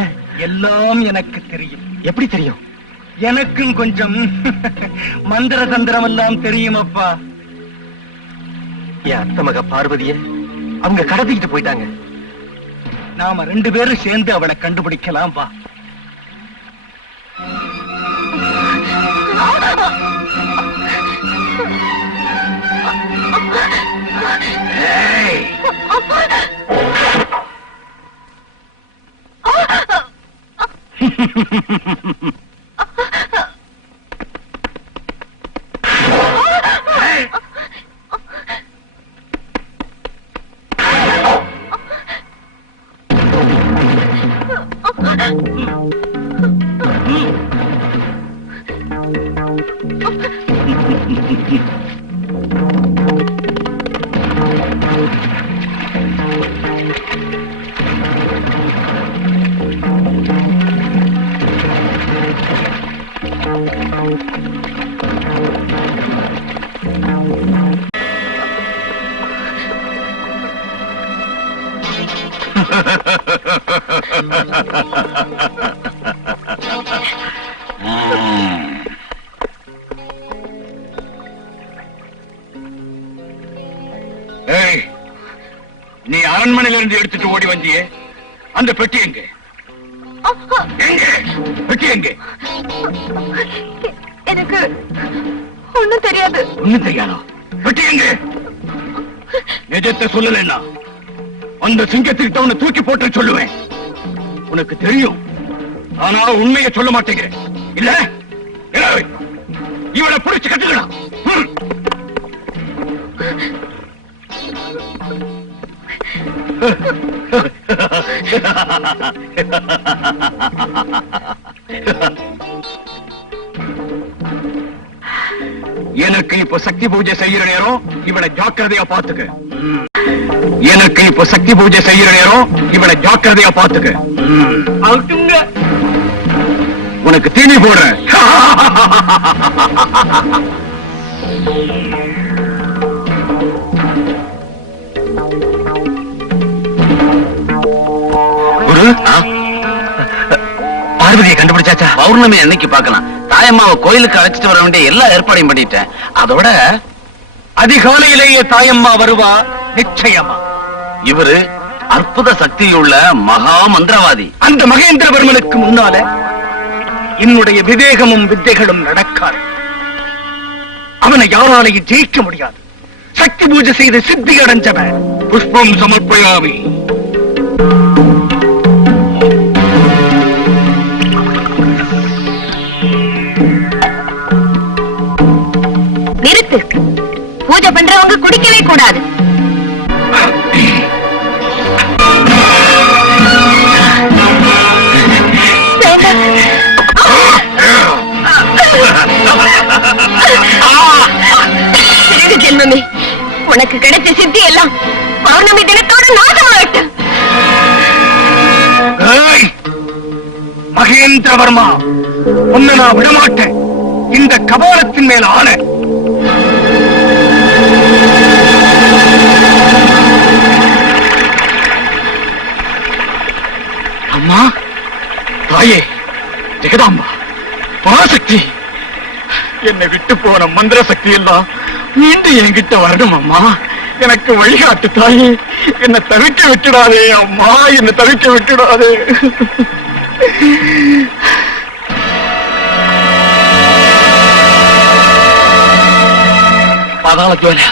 எல்லாம் எனக்கு தெரியும். எப்படி தெரியும்? எனக்கும் கொஞ்சம் மந்திர தந்திரம் எல்லாம் தெரியுமப்பா. என் அத்தை மக பார்வதிய அவங்க கடத்திக்கிட்டு போயிட்டாங்க. நாம 2 பேரும் சேர்ந்து அவளை கண்டுபிடிக்கலாம் வா. நீ அரண்மனையிலிருந்து எடுத்துட்டு ஓடி வந்தியே, அந்த பெட்டி எங்க? பெட்டி எங்க? எனக்கு ஒண்ணும் தெரியாது. ஒண்ணும் தெரியாதோ? பெட்டி எங்க? நிஜத்தை சொல்லலைன்னா அந்த சிங்கத்திட்ட உன்னை தூக்கி போட்டு சொல்லுவேன். உனக்கு தெரியும், ஆனா உண்மையை சொல்ல மாட்டேங்கிறேன். இல்ல இவளை பிடிச்சு கட்டுக்கலாம். எனக்கு இப்ப சக்தி பூஜை செய்யற நேரம், இவளை ஜாக்கிரதையா பாத்துக்க. எனக்கு இப்ப சக்தி பூஜை செய்யற நேரம், இவளை ஜாக்கிரதையா பாத்துக்க. உனக்கு தீனி போடுறேன். பார்வதியை கண்டுபிடிச்சாச்சா? பௌர்ணமி அன்னைக்கு பார்க்கலாம். தாயம்மாவை கோயிலுக்கு அழைச்சிட்டு வர வேண்டிய எல்லா ஏற்பாடையும் பண்ணிட்டேன். அதோட அதிகாலையிலேயே தாயம்மா வருவா நிச்சயமா. இவரு அற்புத சக்தியுள்ள மகா மந்திரவாதி. அந்த மகேந்திரவர்மனுக்கு முன்னால என்னுடைய விவேகமும் வித்தைகளும் நடக்காது. அவனை யாராலையும் ஜெயிக்க முடியாது. சக்தி பூஜை செய்து சித்தி அடைஞ்சவன். புஷ்பம் சமர்ப்பயாமி. நிறுத்து. பூஜை பண்றவங்க குடிக்கவே கூடாது. ஜென்மமே, உனக்கு கிடைச்ச சித்தி எல்லாம் பௌர்ணமி தினத்தோட நாசமாயிட்டு. மகேந்திரவர்மா, உன்னை நான் விடமாட்டேன். இந்த கபாலத்தின் மேல ஆணை. அம்மா, தாயே, ஜெகதாம்பா, பராசக்தி, என்னை விட்டு போன மந்திர சக்தி எல்லாம் மீண்டும் என்கிட்ட வரணும் அம்மா. எனக்கு வழிகாட்டு தாயே. என்னை தவிக்க விட்டுடாதே அம்மா, என்னை தவிக்க விட்டுடாதே. பாதாள ஜுவால,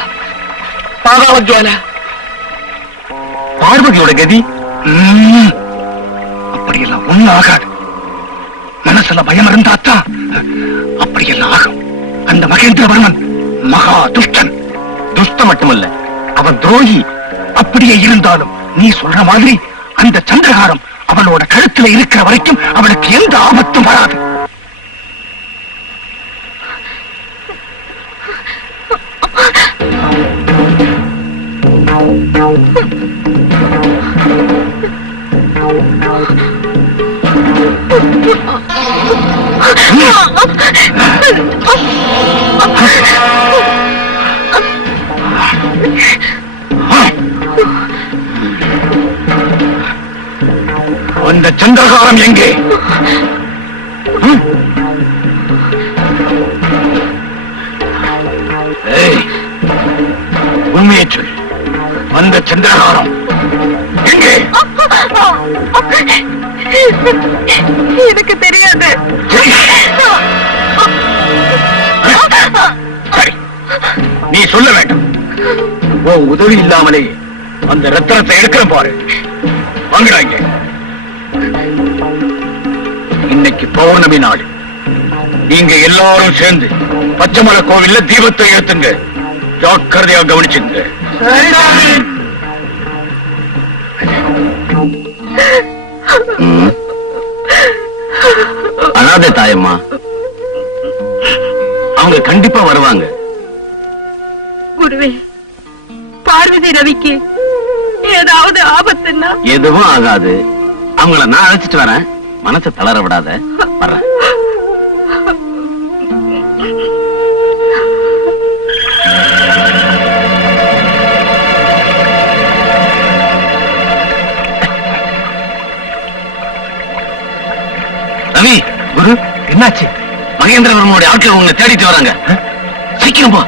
பாதாள ஜுவால. பார்வதியோட கதி அப்படியெல்லாம் ஒண்ணு ஆகாது. மனசுல பயம் இருந்தாத்தான் அப்படியெல்லாம் ஆகும். அந்த மகேந்திரவர்மன் மகா துஷ்டன். துஷ்டம் மட்டுமல்ல, அவன் துரோகி. அப்படியே இருந்தாலும் நீ சொல்ற மாதிரி அந்த சந்திரகாரம் அவளோட கழுத்துல இருக்கிற வரைக்கும் அவளுக்கு எந்த ஆபத்தும் வராது. அந்த சந்திரகாரம் எங்கே? உண்மையை சொல். அந்த சந்திரகாரம் எங்கே? எனக்கு தெரியாது. சரி, நீ சொல்ல வேண்டும். உன் உதவி இல்லாமலே அந்த ரத்தனத்தை எடுக்கிற பாரு. வாங்குறாங்க. இன்னைக்கு பௌர்ணமி நாள். நீங்க எல்லாரும் சேர்ந்து பச்சைமலை கோவில்ல தீபத்தை ஏத்துங்க. ஜாக்கிரதையா கவனிச்சுங்க. அழாதே தாயம்மா, அவங்க கண்டிப்பா வருவாங்க. குருவே, பார்வதி ரவிக்கு ஏதாவது ஆபத்துன்னா? எதுவும் ஆகாது. அவங்கள நான் அழைச்சிட்டு வரேன். மனசை தளர விடாத. வர்றேன். ரவி, குரு, என்னாச்சு? மகேந்திரவர்மனுடைய ஆட்கள் உங்களை தேடிட்டு வராங்க. சீக்கிரம் போ.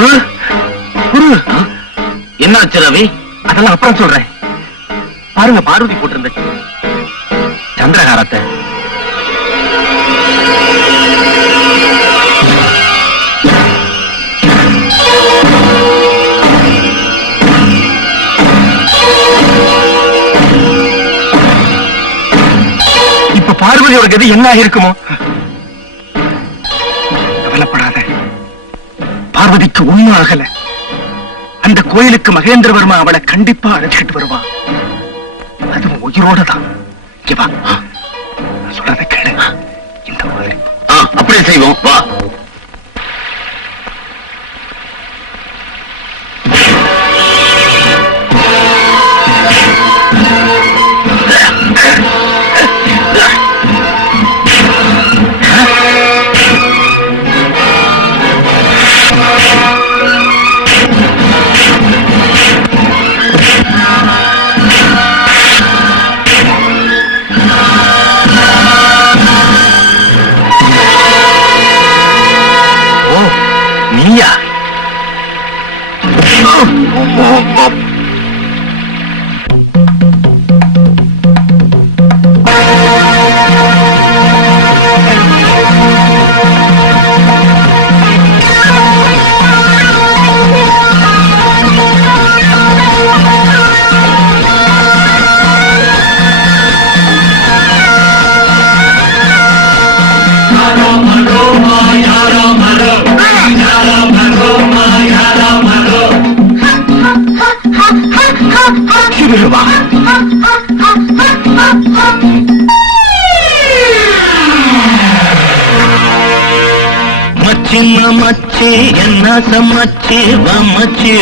குரு குரு என்னாச்சு ரவி? அதெல்லாம் அப்புறம் சொல்றேன். பாருங்க, பார்வதி போட்டிருந்த சந்திரகாரத்தை. இப்ப பார்வதியோட கதி என்ன இருக்குமோ? கவலைப்படாத, பார்வதிக்கு ஒண்ணும் ஆகல. அந்த கோயிலுக்கு மகேந்திரவர்மா அவளை கண்டிப்பா அழைச்சிட்டு வருவா. அதுவும் உயிரோட தான். இங்க வா, நான் சொல்றதை கேளு. இந்த மாதிரி அப்படியே செய்வோம், வா. நீயா? சிவருவா, மச்சின்ன மச்சி என்ன சமச்சி வமச்சி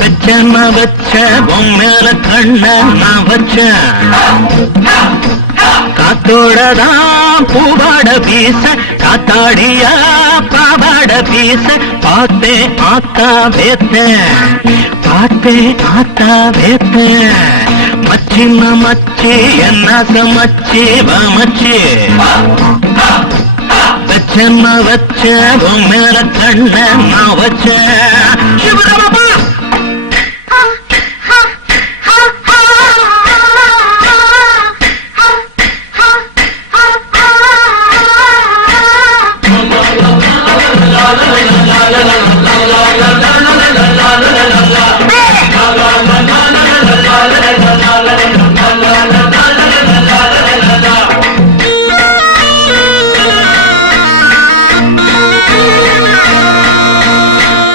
வச்சன வச்ச பொம்மேல கண்ண நான் வச்ச காத்தோடதான் பூவாட பீச காத்தாடியா பாவாட பீச பார்த்தே ஆத்தா வேத்த பார்த்தே ஆத்தா வேத்த மச்சின்ன மச்சி என்ன சமச்சி வமச்சி வச்சன வச்ச பொம்மேல கண்ண நான் வச்ச சிவராமப்பா.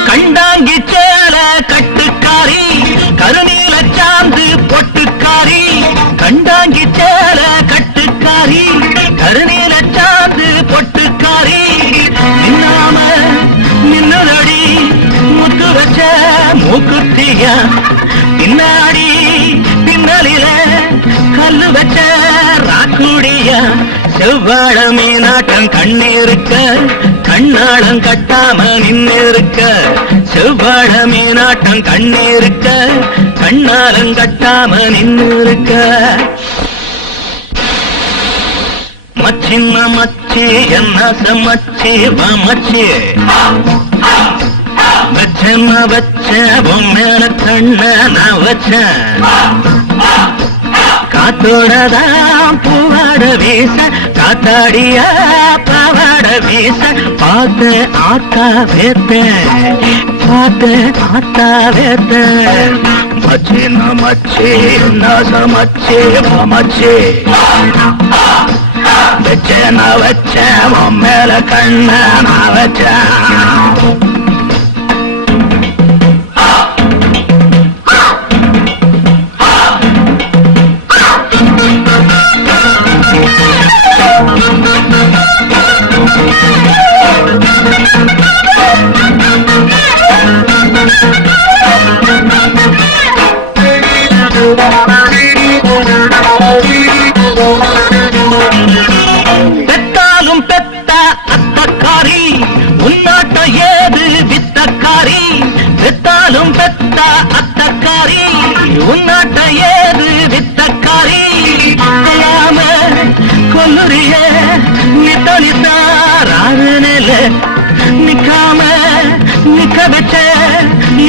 கண்டாங்கி சேல கட்டுக்காரி கருநீல சாந்து பொட்டுக்காரி கண்டாங்கி சேல கட்டுக்காரி கருநீல சாந்து பொட்டுக்காரி நின்னாம நின்னுதடி முத்து வச்ச மூக்குத்திய பின்னாடி பின்னலில கல்லு வச்ச ராக்குடிய செவ்வாழ மீனாட்டம் கண்ணீருக்க கண்ணாளம் கட்டாம நின்னிருக்க செவ்வாழ மீனாட்டம் கண்ணீருக்க கண்ணாலம் கட்டாம நின்னிருக்க மச்சின்ன மச்சி என்ன சமச்சி வமச்சி வச்சன வச்ச பொம்மேல கண்ண நான் வச்ச காத்தோடதான் பூவாட வீச காத்தாடியா பாவாட வீச பார்த்து ஆத்தா வேத்த பார்த்து ஆத்தா வேத்த மச்சின்ன மச்சி நசமச்சி மச்சி வச்சன வச்ச மேல கண்ண நான் வச்ச பெத்தாலும் பெத்த அத்தக்காரி உன்னாட்ட ஏது வித்தக்காரி பெத்தாலும் பெத்த அத்தக்காரி உன்னாட்ட ஏது வித்தக்காரி கொல்லாம கொல்லுறிய நித்தளித்தாராறு நில நிக்காம பார்க்க வச்ச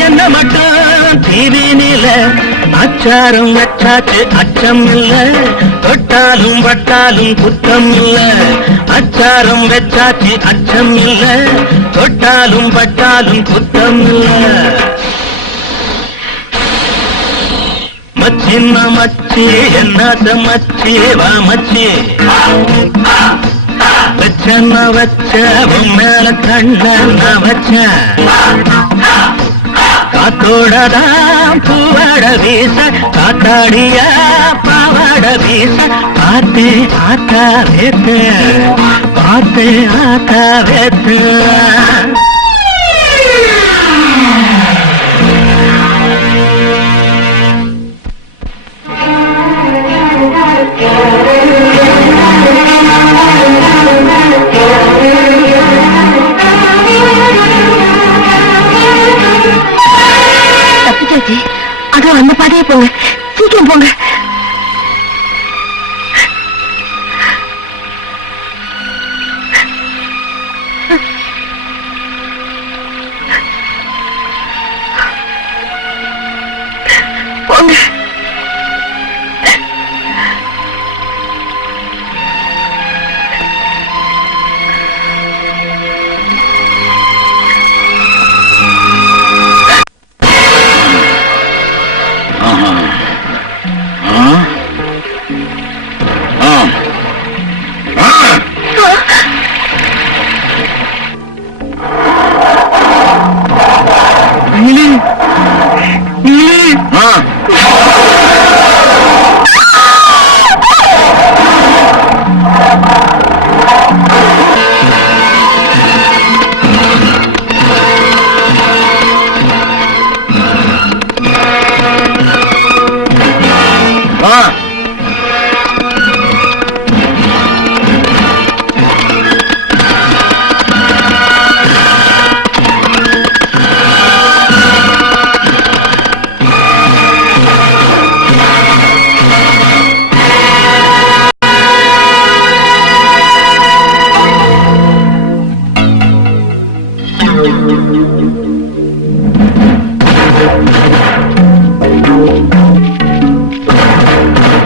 என்ன மட்டும் டிவினில அச்சாரம் வச்சாச்சு அச்சம் இல்ல தொட்டாலும் வட்டாலும் குற்றம் இல்ல அச்சாரம் வச்சாச்சு அச்சம் இல்ல தொட்டாலும் வட்டாலும் குற்றம் இல்ல மச்சின்ன மச்சி என்ன மச்சி வா மச்சி வச்சன்ன வச்ச உன் மேல கண்ண நான் வச்சேன் காத்தோடதான் பூவாட வீச காத்தாடிய பாவாட வீச பார்த்து ஆத்தா வேத்து பார்த்து ஆத்தா வேத்து தப்பிச்சாச்சு. அதோ அந்த பாதையே போங்க, சீக்கிரம் போங்க. போங்க.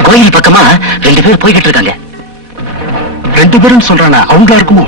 கோயில் பக்கமா 2 பேர் போய்கிட்டு இருக்காங்க. 2 பேரும் சொல்றானா அவங்களா இருக்குமோ?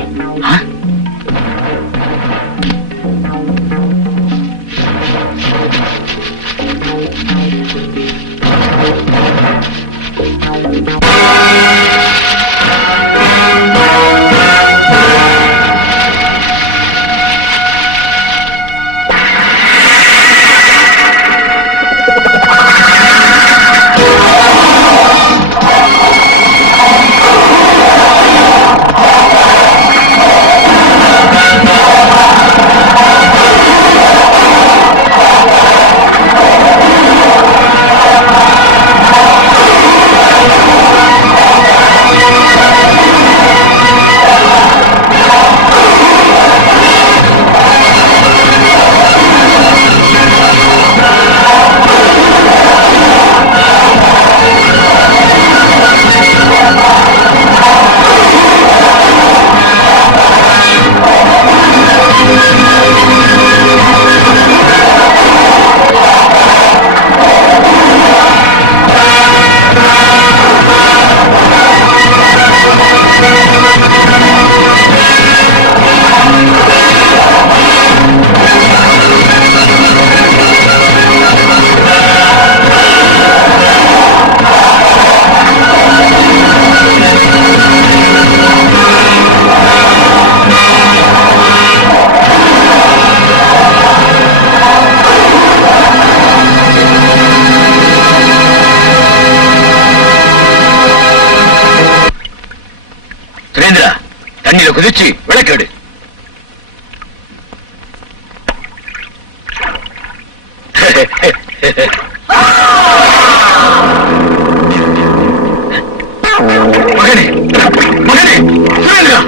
குதிச்சு விளக்கெடு. மகனே மகனே சுரேந்திரா,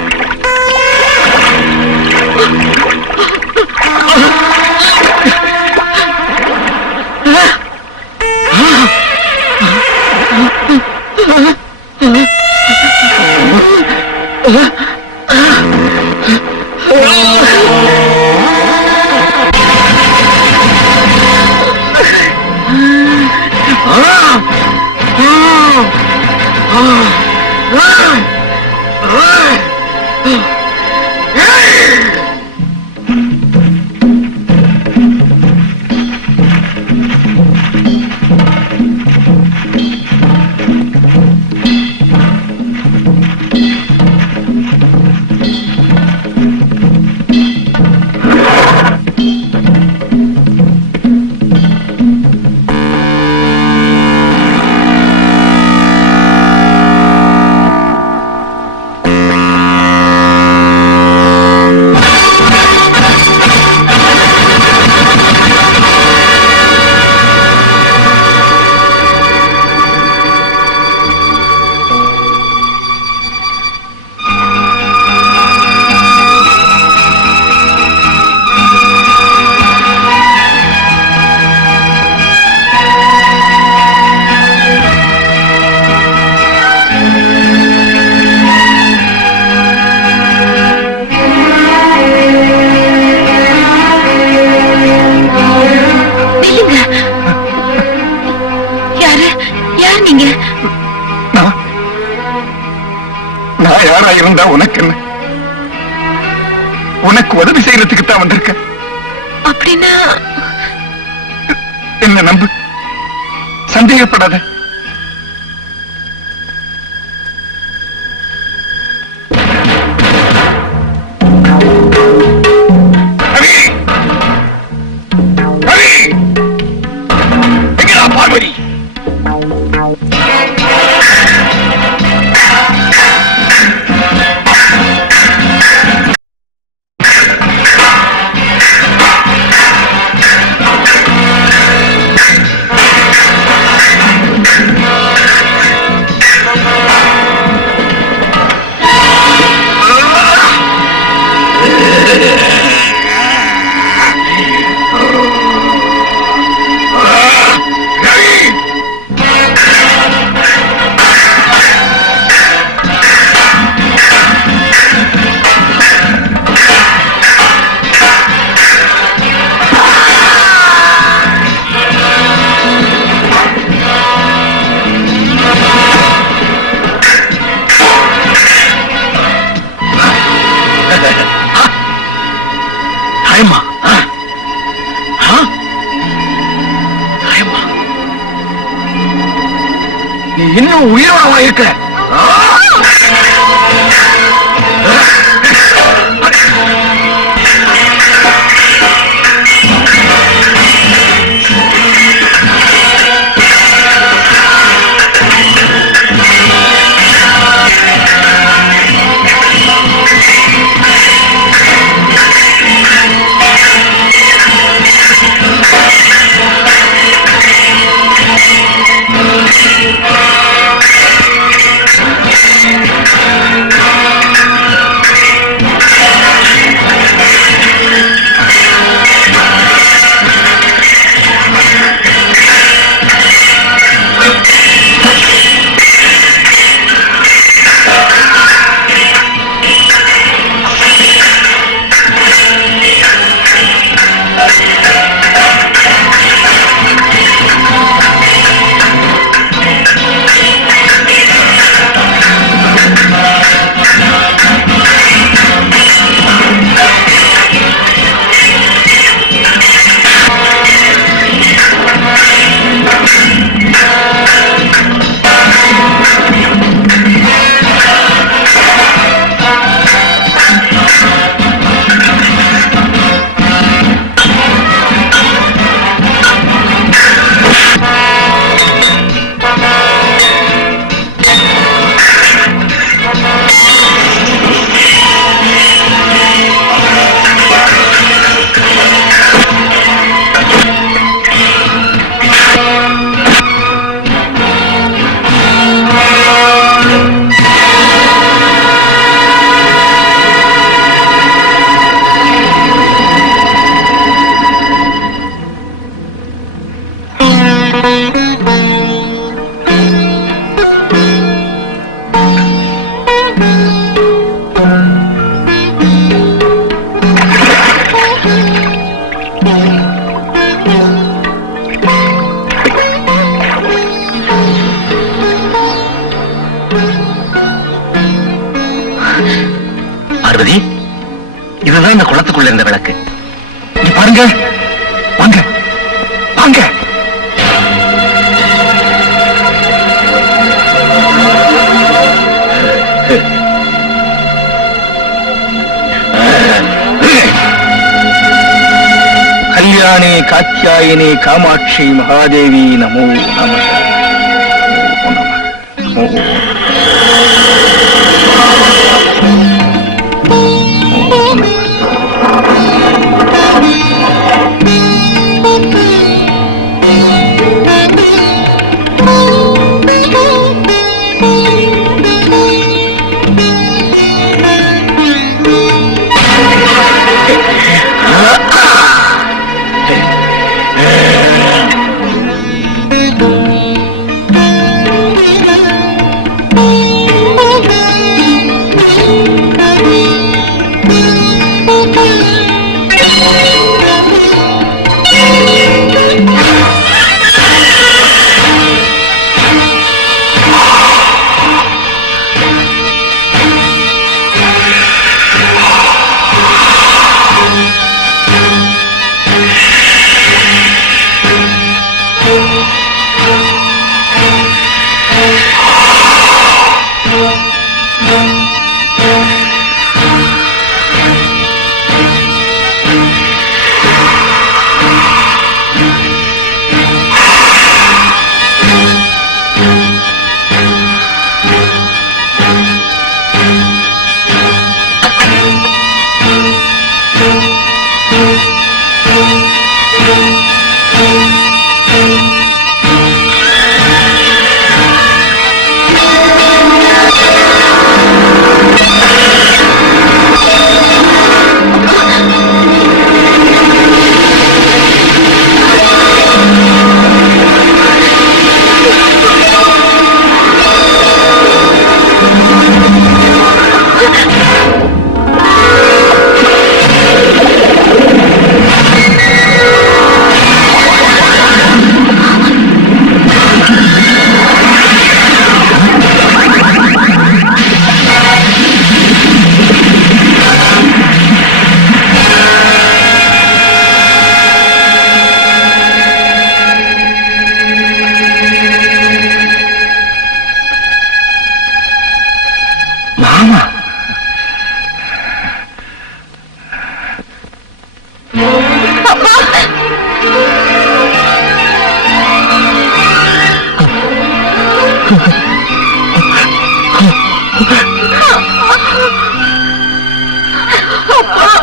நில்லுங்க. யாரு யார் நீங்க? நான் யாரா இருந்தா உனக்கு என்ன? உனக்கு உதவி செய்யறதுக்கு தான் வந்திருக்கேன். அப்படின்னா என்ன நம்பு, சந்தேகப்படாத. ரவி! ரவி! எங்கடா பார்வதி? தாயம்மா, தாயம்மா, நீ இன்னும் உயிரோடவா இருக்க? பார்வதி, இதுதான் இந்த குளத்துக்குள்ள இருந்த விளக்கு. நீ பாருங்க, வாங்க வாங்க. கல்யாணி காத்யாயினி காமாட்சி மகாதேவி நமோ நம.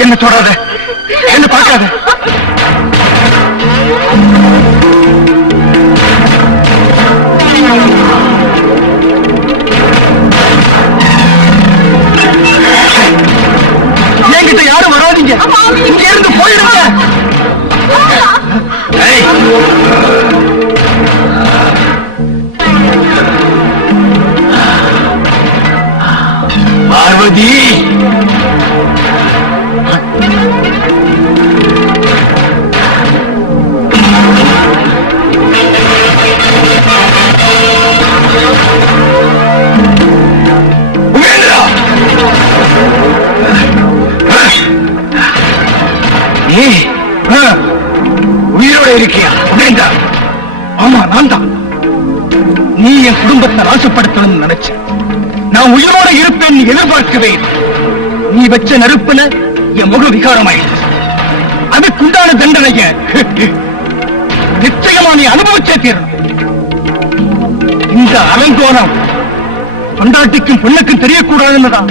என்ன தொடாத, என்ன பார்க்காத. என்கிட்ட யாரும் வராதீங்க, இங்க இருந்து போயிடுங்க. பார்வதி, நீ உயிரோட இருக்கியா? ஆமா, நான் தான். நீ என் குடும்பத்தை நாசப்படுத்தணும்னு நினைச்ச. நான் உயிரோட இருப்பேன் நீ எதிர்பார்க்கவே இல்லை. நீ வச்ச நெருப்புல என் முக விகாரமாயிடுச்சு. அதுக்குண்டான தண்டனைய நிச்சயமா நீ அனுபவிச்சே தீரணும். இந்த அலங்கோலம் கொண்டாட்டிக்கும் பெண்ணுக்கும் தெரியக்கூடாதுன்னுதான்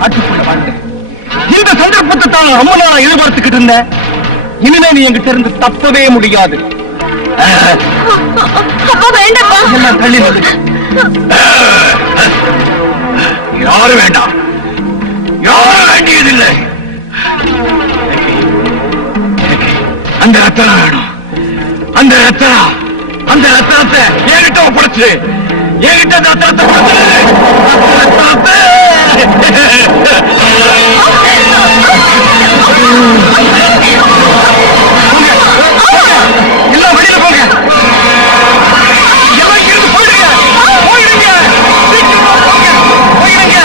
காட்டுக்குள்ள வாழ்ந்தேன். இந்த சந்தர்ப்பத்தை தான் ரொம்ப நாளா எதிர்பார்த்துக்கிட்டு இருந்தேன். இனிமே நீ எங்கிட்ட இருந்து தப்பவே முடியாது. எல்லாம் தள்ளி நில்லு. யாரும் வேண்டாம், யாரும் வேண்டியதில்லை. அந்த ரத்தனம் வேணும். அந்த ரத்தனத்தை என்கிட்ட ஒப்படைச்சு, என்கிட்ட அந்த ரத்தனத்தை எல்லாம் வெளியில போங்க. எல்லாம் இருந்து போயிடுங்க, போயிடுங்க, சீக்கிரமா போங்க, போயிடுங்க.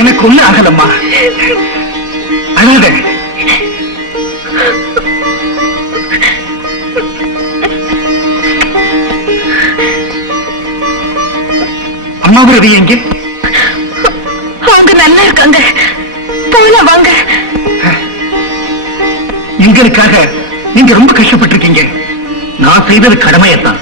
எனக்கு ஒண்ணு ஆகலம்மா, அழாத. அம்மாவும் ரவி எங்கே? அவங்க நல்லா இருக்காங்க, போல வாங்க. எங்களுக்காக நீங்க ரொம்ப கஷ்டப்பட்டிருக்கீங்க. நான் செய்தது கடமையத்தான்.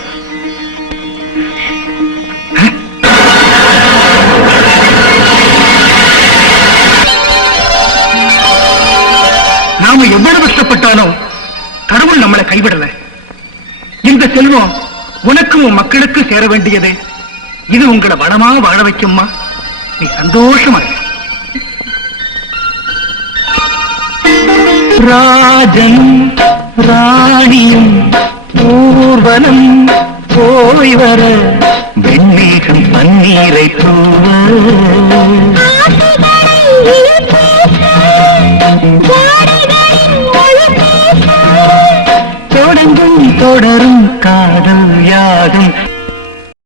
நாம எவ்வளவு கஷ்டப்பட்டாலும் கடவுள் நம்மளை கைவிடல. இந்த செல்வம் உனக்கும் உன் மக்களுக்கும் சேர வேண்டியது. இது உங்களை வளமா வாழ வைக்கும்மா. நீ சந்தோஷமா இரு. ராஜனும் ராணியும் ஊர்வலம் போய் வர வெண்ணீகம் பன்னீரை தூவ தொடங்கும் தொடரும் காதல் யாகும்